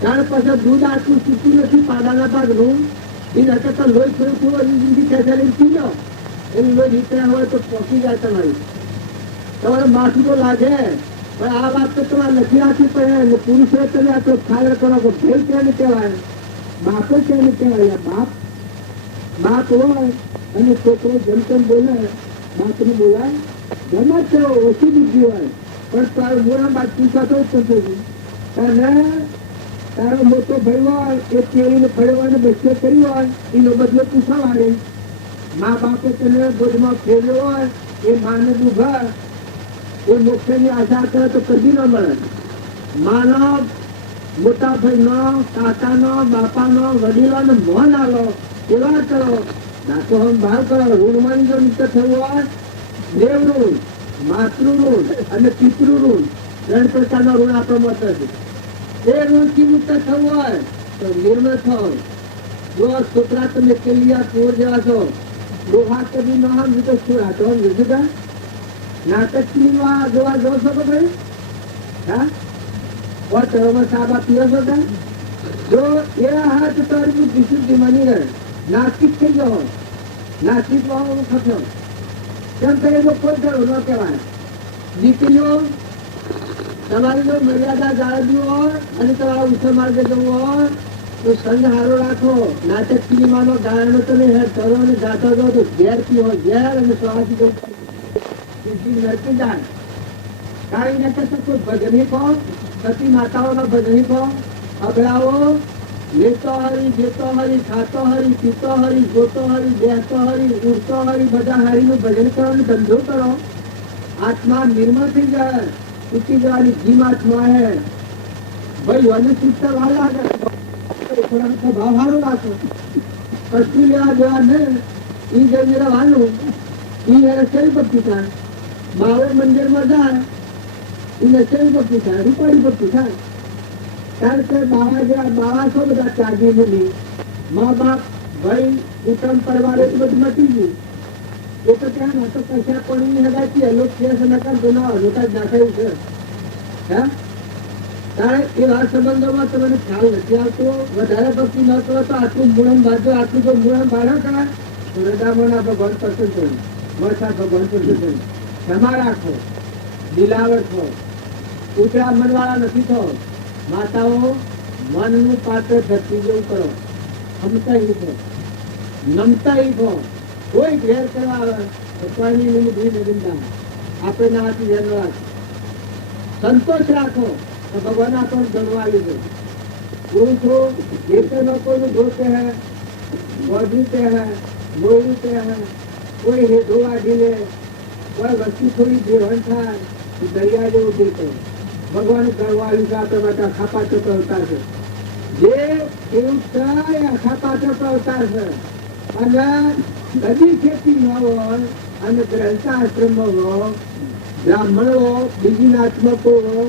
કારણ પછી દૂધ આટલું સૂકું નથી પાડાના ભાગનું એ નકર તો લોહી થોડું થોડું જિંદગી ખેંચાડી પી લો એનું લોહી નીકળ્યા હોય તો પહોંચી જાય તમારી તમારે માથું તો લાગે પણ આ વાત તો તમારે નથી રાખવી પડે પુરુષો તમે આ તો ખાયર કરો કે ભાઈ કેને કહેવાય બાપો કેને કહેવાય બાપ હોય અને છોકરો જેમ તેમ બોલે બાપને બોલાય ગમે તે ઓછી બુદ્ધિ હોય પણ તારું મોડા બાદ પૂછાતો જ થશે અને તારો મોટો ભાઈ હોય એ કેળીને ફળ્યો અને બચ્ચો કર્યું હોય એનો બદલો પૂછાવાડે મા બાપે તને બોધમાં ફેર્યો હોય એ માને તું ઘર એ મોક્ષની આશા કરે તો કદી ન મળે માનો મોટા ભાઈનો કાકાનો બાપાનો વડીલોને મોન આલો એવા કરો નાતો હમ ભાવ કરો ઋણમાં જો મુક્ત થયું હોય દેવ ઋણ માતૃ ઋણ અને પિતૃ ઋણ 3 પ્રકારના ઋણ આપણો મત છે એ ઋણથી મુક્ત થવું હોય તો નિર્મળ થવો જો છોકરા તમે કેલિયા પૂર જેવા છો લોહા કદી ન સમજુ તો શું હાથો સમજુ કા નાટકની જોવા જો છો તો ભાઈ હા ચરોમાં સાબા પીવો છો કા જો એ હાથ તારી બુદ્ધિ શુદ્ધિ માની રહે નાસ્તિક થઈ જાઓ નાસ્તિક વાળો ખસો કેમ કરે તો કોઈ કરો ન કહેવાય દીકરીઓ તમારી જો મર્યાદા જાળવવી હોય અને તમારા ઉછળ માર્ગે જવું હોય તો સંગ હારો રાખો. નાટક સિનેમાનો ગાયનો તમે કરો અને ગાતો જાઓ તો ઝેર પીવો, ઝેર અને શ્વાસ નરકી જાય. કાંઈ ન કરતો કોઈ ભજની કહો, સતી માતાઓના ભજની કહો, અભડાવો, લેતો હરી, જેતો હરી, ખાતો હરી, પીતો હરી, જોતો હરી, બેસતો હરી, ઉઠતો હરી, બધા હરીનું ભજન કરો અને ધંધો કરો. આત્મા નિર્મળ થઈ જાય. ઉઠી જવાની જીમ આત્મા હે ભાઈ. અને છૂટતા વાળા ભાવ સારો રાખો. કશું લેવા દેવા ને ઈ જઈને રહેવાનું. ઈ રસોઈ પટ્ટી થાય. બાવે મંદિરમાં જાય એને રસોઈ પટ્ટી થાય, રૂપાળી પટ્ટી થાય. કારણ કે બાવા જેવા બાવા છો બધા ત્યાગી નહીં. મા બાપ ભાઈ કુટુંબ પરિવાર એ બધું મટી ગયું. એ તો ત્યાં ના તો કશા પણ હગાતી એ લોકો કેસ નકર ગુના લોટા જ નાખેલું છે. હે તારે એવા સંબંધોમાં તમને ખ્યાલ નથી આવતો. વધારે ભક્તિ ન કરો તો આટલું મૂળમ બાજુ, આટલું જો મૂળમ બાળો કરાય તો રડામણા ભગવાન પસંદ કરે, વરસાદ ભગવાન પસંદ કરે. ક્ષમા રાખો, દિલાવર થો, ઉતરા મનવાળા નથી થો. માતાઓ મનનું પાત્ર ધરતી જેવું કરો. નમતા થો. કોઈ ઘેર કરવા આવે તો પાણી આપણે ના હાથી ઘેર ન રાખો. સંતોષ રાખો તો ભગવાન આપણને ગણવા લીધો. પુરુષો ખેતરમાં કોઈનું ધોતે હૈ, વધુતે હૈ, મોડુતે હૈ, કોઈ હેઠો વાગી લે, કોઈ વસ્તુ થોડી જેવણ થાય દરિયા જેવું દેતો. ભગવાન ગણવા લીધા આપણા માટે આખા પાછો અવતાર છે. જે ખેડૂત થાય આખા પાછો અવતાર છે. અને બધી ખેતી ન હોય અને ગ્રંથાશ્રમો હો, બ્રાહ્મણો, બીજી નાચમકો હો,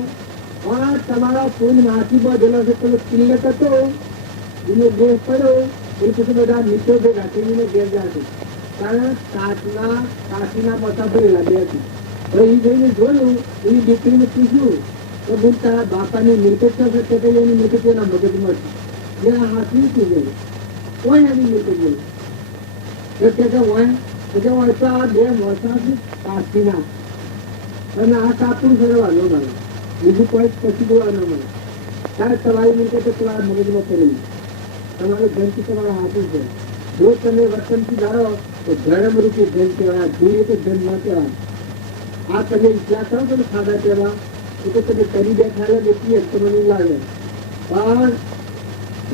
પણ તમારા પૂન માથી બધેલો છે. પેલો કિલ્લત હતો એનો દેહ પડ્યો એ પછી બધા મિત્રો ભેગા થઈને ઘેર જશે. કારણ કાશીના મોટા ભરેલા બે હતી. હવે એ જઈને જોયું, એની દીકરીને પૂછ્યું તો બોલ તારા બાપાની મિલકત છે કે એની મિલકત એના મગજમાં છે. જે હાથ નહીં ગયું કોઈ એની મિલકત ગયું હોય તો આ બે મોટા કાશીના અને આ કાપડું ફેરવાનો મળે, બીજું કોઈ પછી બોલવાનો મળે. ત્યારે તમારી મિલકત તમારા મગજમાં કરેલી, તમારું ધનથી તમારા હાથું છે. જો તમે વર્તનથી ધારો તો ધર્મ રૂપી ધન કહેવાય, જોઈએ તો ધન ના કહેવાય. આ તમે વિચાર કરો તમે ખાધા પહેલા એ તો તમે કરી બેઠા બેઠી તો મને લાગે, પણ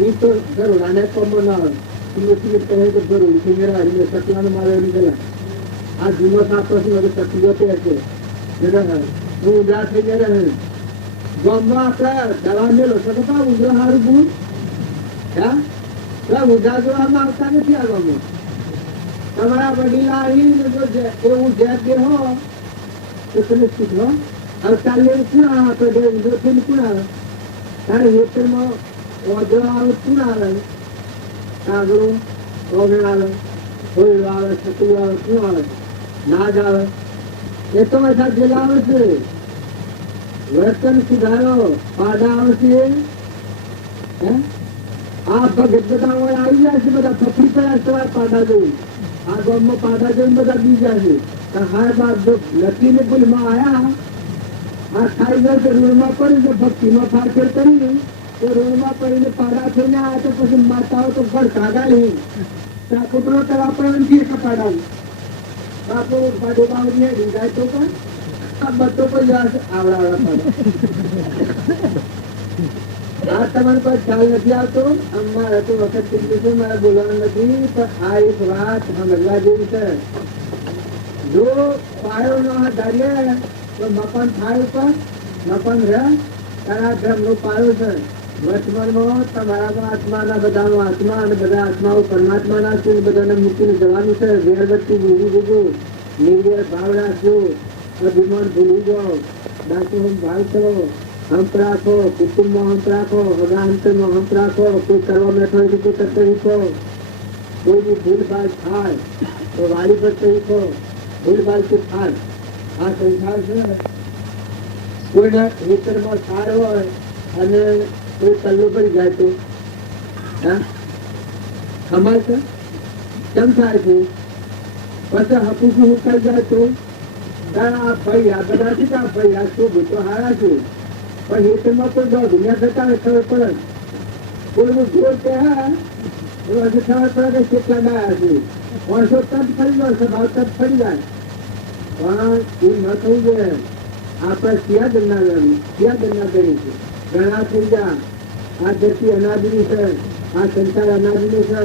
એ તો જરૂર આને કોમો ના હોય. કહે તો જરૂર સિંગરા સકલાનો મારે નીકળ્યા. આ જૂનો સાપ સકલીઓ તે હશે હું ઉદાસ થઈ ગયા રહે. ગામમાં આપડે દવા મેલો શકતા ઉધરો સારું ગુણ હે ઉધા જોવામાં આવતા નથી. આ ગામમાં તમારા વડીલા આવીને એવું જેટ દેહો તો તમે શીખો. હવે ચાલે કોણ આપણે ઉધરો થઈને કોણ આવે? તારે હેતરમાં ઓધરો આવે કોણ આવે? કાગડું ઓગણ આવે, હોળ આવે, છકલું આવે, શું આવે? નાગ આવે. એ તો બધા જેલા આવે છે. વર્તન સુધારો પાડા આવશે. આ ભગત બધા આવી જાય છે. બધા ફફડી પડ્યા સવાર પાડા જોયું. આ ગામમાં પાડા જોઈને બધા બી જાય છે. હાર બાદ જો લખીને ભૂલમાં આવ્યા આ ખાઈ જાય તો રૂળમાં પડી તો ભક્તિમાં ફારફેર કરી તો રોડમાં પડીને પાડા થઈને આવ્યા તો પછી માતાઓ તો ઘર કાગા નહીં કૂતરો તો આપણે નથી કપાડાવું. બાપુ પાડો બાવડી ઢીંગાય તો પણ આ બધો પણ આવડા આ તમારે કોઈ ખ્યાલ નથી આવતો. અમારે તો વખત કેટલું છે મારે બોલવાનું નથી, પણ આ એક વાત સમજવા જેવી છે. જો પાયો ન ધારીએ તો મકાન થાય ઉપર મકાન રહે. તારા ધર્મ નો પાયો છે. વર્તમાનમાં તમારામાં આત્માના બધાનો આત્મા અને બધા આત્માઓ પરમાત્માના છે. બધાને મૂકીને જવાનું છે. વેરવટથી ભૂગું ભૂગું નિર્વેર ભાવ રાખજો. અભિમાન ભૂલી જાઓ. દાખલો ભાવ કરો. હંપ રાખો. કુટુંબમાં હંપ રાખો. હગા અંતરમાં હંપ રાખો. કોઈ કરવા બેઠો હોય તો કોઈ કરતા શીખો. કોઈ બી ભૂલભાલ થાય તો વાડી પર શીખો. ભૂલભાલ તો થાય. આ સંસાર છે. કોઈના ખેતરમાં સાર હોય અને કોઈ કલ્લો પડી જાય તો ખમાય છે કેમ થાય છે? પછી હકુકું ઉકાઈ જાય તો આ ભાઈ આ બધા છે કે આ ભાઈ આ શું ભૂતો હારા છે. પણ ખેતરમાં કોઈ દુનિયા થતા ખબર પડે કોઈનું જોર કે હા એવા ખબર પડે કે કેટલા ગયા છે વર્ષો તપ ફરી જશે ભાવ તપ ફરી જાય પણ એ ન થઈ જાય આપણે ક્યાં ગણના કરી છે ઘણા થઈ ગયા આ ધરતી અનાજની છે આ સંસાર અનાજનું છે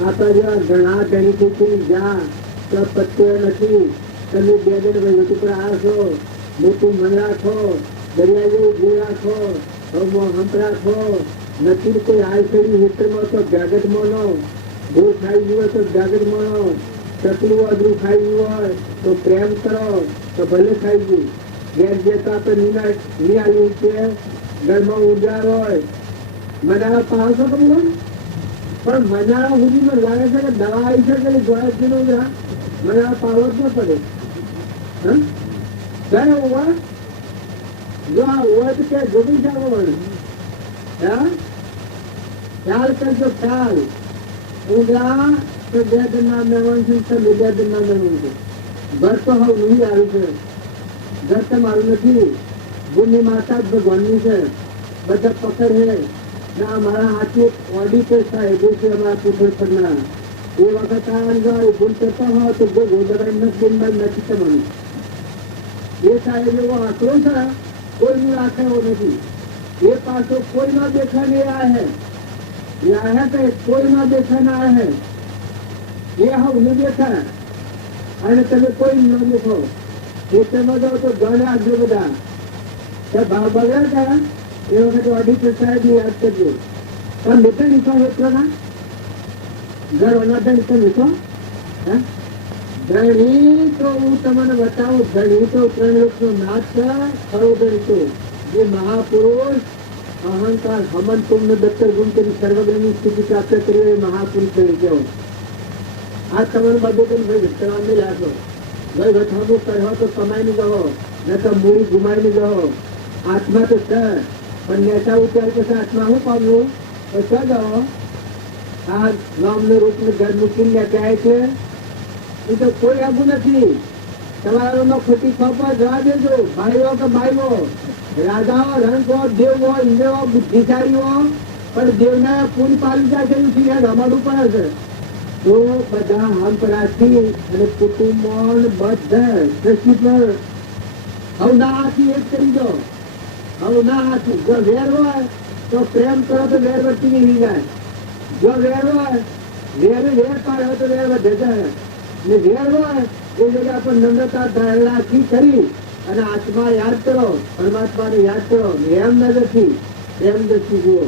આપણા જેવા ઘણા ધણીથી જા તો પત્તો નથી તમે બે દિન વહીવટ ઉપર આવશો મોટું મન રાખો દરિયા જેવું ગુણ રાખો હંપ રાખો નથી કોઈ હાલ કરી મિત્રમાં તો જાગત માનો ભૂલ ખાઈ ગયું હોય તો જાગત માનો ચકલું અદરું ખાઈ ગયું હોય તો પ્રેમ કરો તો ભલે ખાઈ ગયું ઘેર જે તો આપણે નિહાળ્યું છે ઘરમાં ઉજાર હોય મનાળા પાડશો તમને પણ મનાળા સુધીમાં લાગે છે કે દવા આવી છે કે ગોળા ઉજરા મનાળા પાડવો જ ન પડે ક્યારે ઉવા જો આ ઉવા તો ક્યાં જોડી જાવ ખ્યાલ કરજો ખ્યાલ ઉજરા તો બે દિનના મહેમાન છે બે દિનના મહેમાન છે ઘર તો હવે નહીં આવ્યું છે ઘર તો મારું નથી ભૂમિ માતા જ ભગવાનની છે બધા પકડ હે ના મારા હાથી ઓડી पे સાહેબ છે અમારા પુત્ર પરના એ વખત આ ભૂલ કરતા હોય તો જો ગોદરાઈ નથી નથી તમારું એ સાહેબ એવો આંકડો છે કોઈનું રાખે એવો નથી એ પાછો કોઈમાં દેખાને આયા હે ये आया तो कोई ना देखा ना आया है ये हम नहीं देखा અને તમે કોઈ ન દેખો ખેતરમાં જાઓ તો ગણ આગળ બધા ત્યાં ભાવ બગડ્યા હતા એ વખતે ઓડિટર સાહેબ યાદ કરજો પણ બેટા નીકળો એટલોના ઘર અનાથા નીકળ નીકળો ધણી તો હું તમને બતાવું ધણી તો 3 લોકનો નાથ છે ખરો ધણી તો જે મહાપુરુષ અહંકાર હમન તુમને દત્તર ગુણ કરી સર્વગ્રહની સ્થિતિ પ્રાપ્ત કરી એ મહાપુરુષ ધણી કેવો આ તમારું બધું તમે ભાઈ વિસ્તરવા નહીં લાગો ભાઈ વથામું કરો તો કમાઈને ગયો ન તો મૂડી ગુમાઈને ગયો આત્મા તો છે પણ નેતા ઉતાર પછી આત્મા શું પામ્યું તો ક્યાં ગયો આ નામનું રૂપનું ઘર મૂકીને નેતા છે એ તો કોઈ આગું નથી તમારો ખોટી ખોપા જવા દેજો ભાઈઓ કે ભાઈઓ રાજાઓ રંગો દેવો ઇન્દ્રવો બુદ્ધિશાળીઓ પણ દેવના પૂરી પાલિકા થયું છે રમાડું પડે છે તો બધા હંપ રાખી અને કુટુંબો બધા દ્રષ્ટિ પર હવે ના હાથી એક કરી દો હવે ના હાથી જો વેર હોય તો પ્રેમ કરો તો વેર વધતી નહીં જાય જો વેર હોય વેર પાડે તો વેર વધે જાય ને વેર હોય એ જગ્યા પર નમ્રતા રાખી કરી અને આત્મા યાદ કરો પરમાત્માને યાદ કરો એમ નથી પ્રેમ દ્રષ્ટિ જુઓ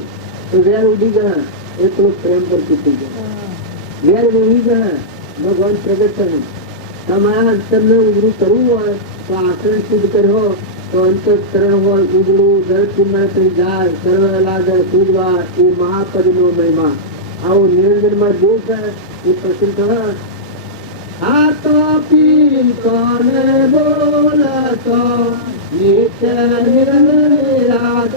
તો વેર ઉડી ગયા એટલો પ્રેમ પર તૂટી ગયા વેર ઉડી ગયા ભગવાન પ્રગટ કરે તમારા અંતરને ઉજળું કરવું હોય તો આચરણ શુદ્ધ કર્યો તો અંતઃકરણ હોય ઉજળું ધરતીમાં થઈ જાય સર્વ લાગે શુદ્ધવા એ મહાપદનો મહિમા આવો નિરંજનમાં જે છે એ પ્રસિદ્ધ થવા હાથો પીન કોને બોલતો નિત્ય નિરાકાર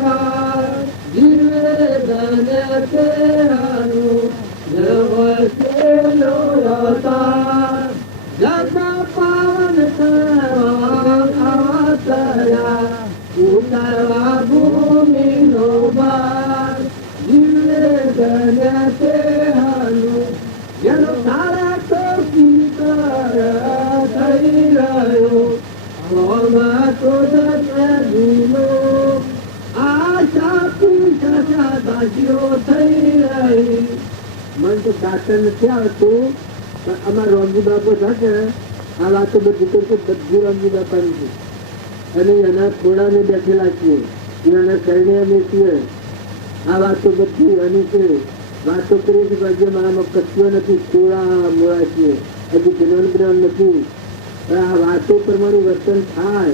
જીવે ધને તે હાનું જવસે લોતા જગ પાવન તયા ઉતરવા ભૂમિ નો બાર જીવે ધને તે હાનું જેનો તારા તો થઈ રહ્યો તો આશા દાસીઓ થઈ રહી મન તો દાખલ નથી આવતું પણ અમારા રંગી બાપો છે આ વાતો બધી કરશે બધું રંગી બાપાની છે અને એના થોડાને બેઠેલા છીએ એના કરણે અમે છીએ આ વાતો બધી અને છે વાતો કરીએ છીએ ભાગ્ય મારામાં કચ્યો નથી થોડા મોડા છીએ હજી જ્ઞાન નથી આ વાતો પ્રમાણે વર્તન થાય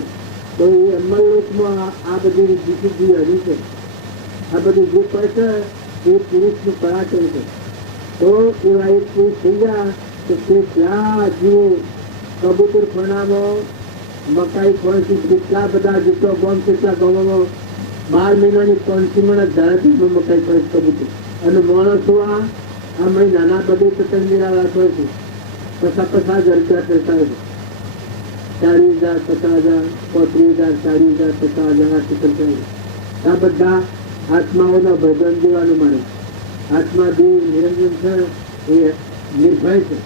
તો એ અમલલોકમાં આ બધી જીતી હરી છે આ બધું જે પડે છે એ પુરુષનું પરાક્રમ છે તો એવા એક પુરુષ થઈ ગયા તો તે ક્યાં જીવો કબૂતર ફણાવો મકાઈ ફણસી કેટલા બધા જેટલો ગામ કેટલા ગામોમાં 12 મહિનાની કોન્સીમાં ધારાતીમાં મકાઈ ફણસ કબૂતર અને માણસો આ નાના બધે પતંગીરા રાખો છે પચાસ હજાર રૂપિયા કરતા છે 40,000 50,000 35,000 40,000 50,000 આ બધા આત્માઓના ભજન દેવાનું મારે આત્મા દેવ નિરંજન છે એ નિર્ભય છે,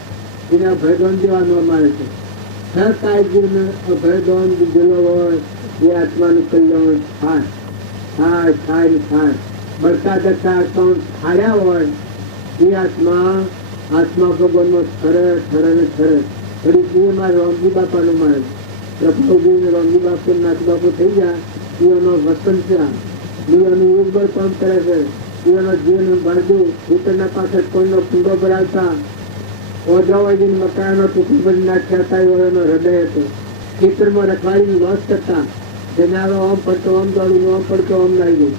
એના ભયદોન જેવા ન મારે છે. સહકાયજીને અભયદોન દીધેલો હોય એ આત્માનું કલ્યાણ થાય થાય થાય ને થાય. બળતા જતા આત્માઓ હાર્યા હોય એ આત્મા ભગવાનનો ઠરે ઠરે ને ઠરે. વળી જીવમાં રોમજી બાપાનો મારે પ્રભુજી રોમજી બાપુ નાથ બાપુ થઈ ગયા એનો વસંત છે. એનું એક બળ કામ કરે છે. એનો જીવન ભણતું ભૂતરના પાસે કોઈનો કુંડો ભરાવતા ઓઝાવાજીને મકાનો ટુકડી ભરી નાખ્યા હતા એનો હૃદય હતો. ખેતરમાં રખવાડીને લોસ કરતા જનારો આમ પડતો આમ દોડું આમ પડતો આમ લાવી ગયું.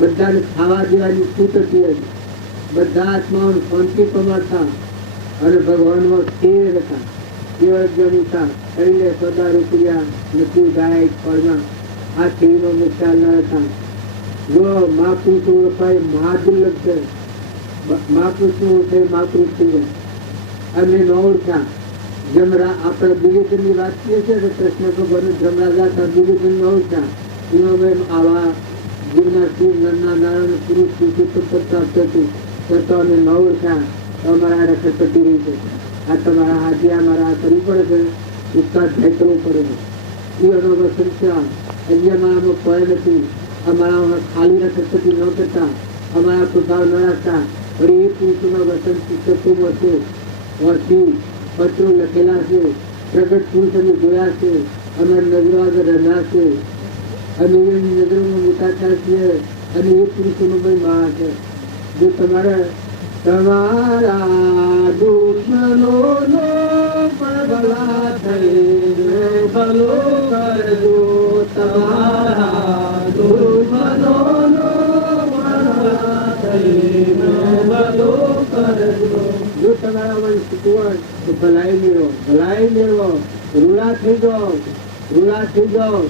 બધાને ખાવા દેવાની છૂટ હતી હતી. બધા આત્માઓને શાંતિ પમાડતા અને ભગવાનમાં સ્થિર હતા. જીવજનિતા શરીરે સદા રૂપિયા નથી ગાય ફળના આ થીનો નિશાન હતા. જો મહાપુરુષ ઓળખાય મહાદુર્લભ છે. મહાપુરુષ ઓળખે મહાપુરુષ થઈ જાય અને ન ઓળખ્યા જમરા આપણે બીજેજનની વાત કરીએ છીએ કે કૃષ્ણ ભગવાન જમરાજા હતા બીજેજન ન ઓળખ્યા એમાં આવા જીવના શિવ નરના નારાયણ પુરુષ પ્રાપ્ત હતું તો અમે ન ઓળખ્યા તો અમારા રખડ પટી રહી છે. આ તમારા હાથી અમારા આ કરવું પડે છે, ઉત્સાહ ભય કરવું પડે છે. એનો વસંત છે. અહીંયા આમાં કોઈ નથી. અમારા ખાલી રખડ ન કરતા, અમારા પ્રભાવ ન રાખતા. વળી એ પુરુષોનો વસંત પુસ્તકોમાં છે, વાંચી પત્રો લખેલા છે, પ્રગટ પુરુષ અમે જોયા છે, અમારી નજરો આગળ રહ્યા છે અને એની નજરોમાં મોટા થાય છે અને એ પુરુષોનો ભાઈ મહા છે. જો તમારે તમારા દુશ્મનોનો પણ ભલા થઈને ભલો કરજો. તમારા દુશ્મનોનો પણ ભલા થઈને ભલો કરજો. જો તમારા મન શીખવું હોય તો ભલાઈ મેળવો. રૂડા થઈ જાઓ.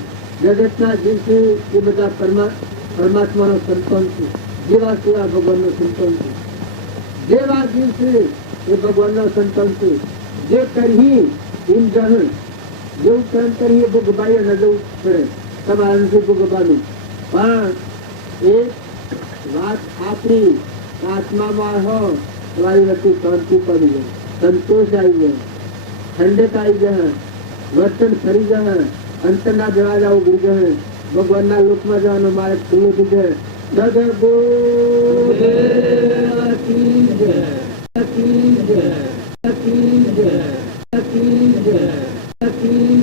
જગતના જીવ છે એ બધા પરમાત્માનો સંતાન છે. જેવા સેવા ભગવાનનો સંતાન છે. જેવા જીવ છે એ ભગવાનનો સંતાન છે. જે કરી એમ જણ જેવું કર્મ કરી એ ભોગવાઈ ન જવું પડે. તમારે નથી ભોગવવાનું. પણ એક વાત આપણી આત્મામાં હો તમારી વચ્ચે શાંતિ પડી જાય, સંતોષ આવી જાય, ઠંડક આવી જાય, વર્તન ફરી જાય, અંતરના દરવાજા ઉઘડી જાય, ભગવાનના લોકમાં જવાનો માર્ગ ખુલ્લો થઈ જાય. સદગુરુ કી જય.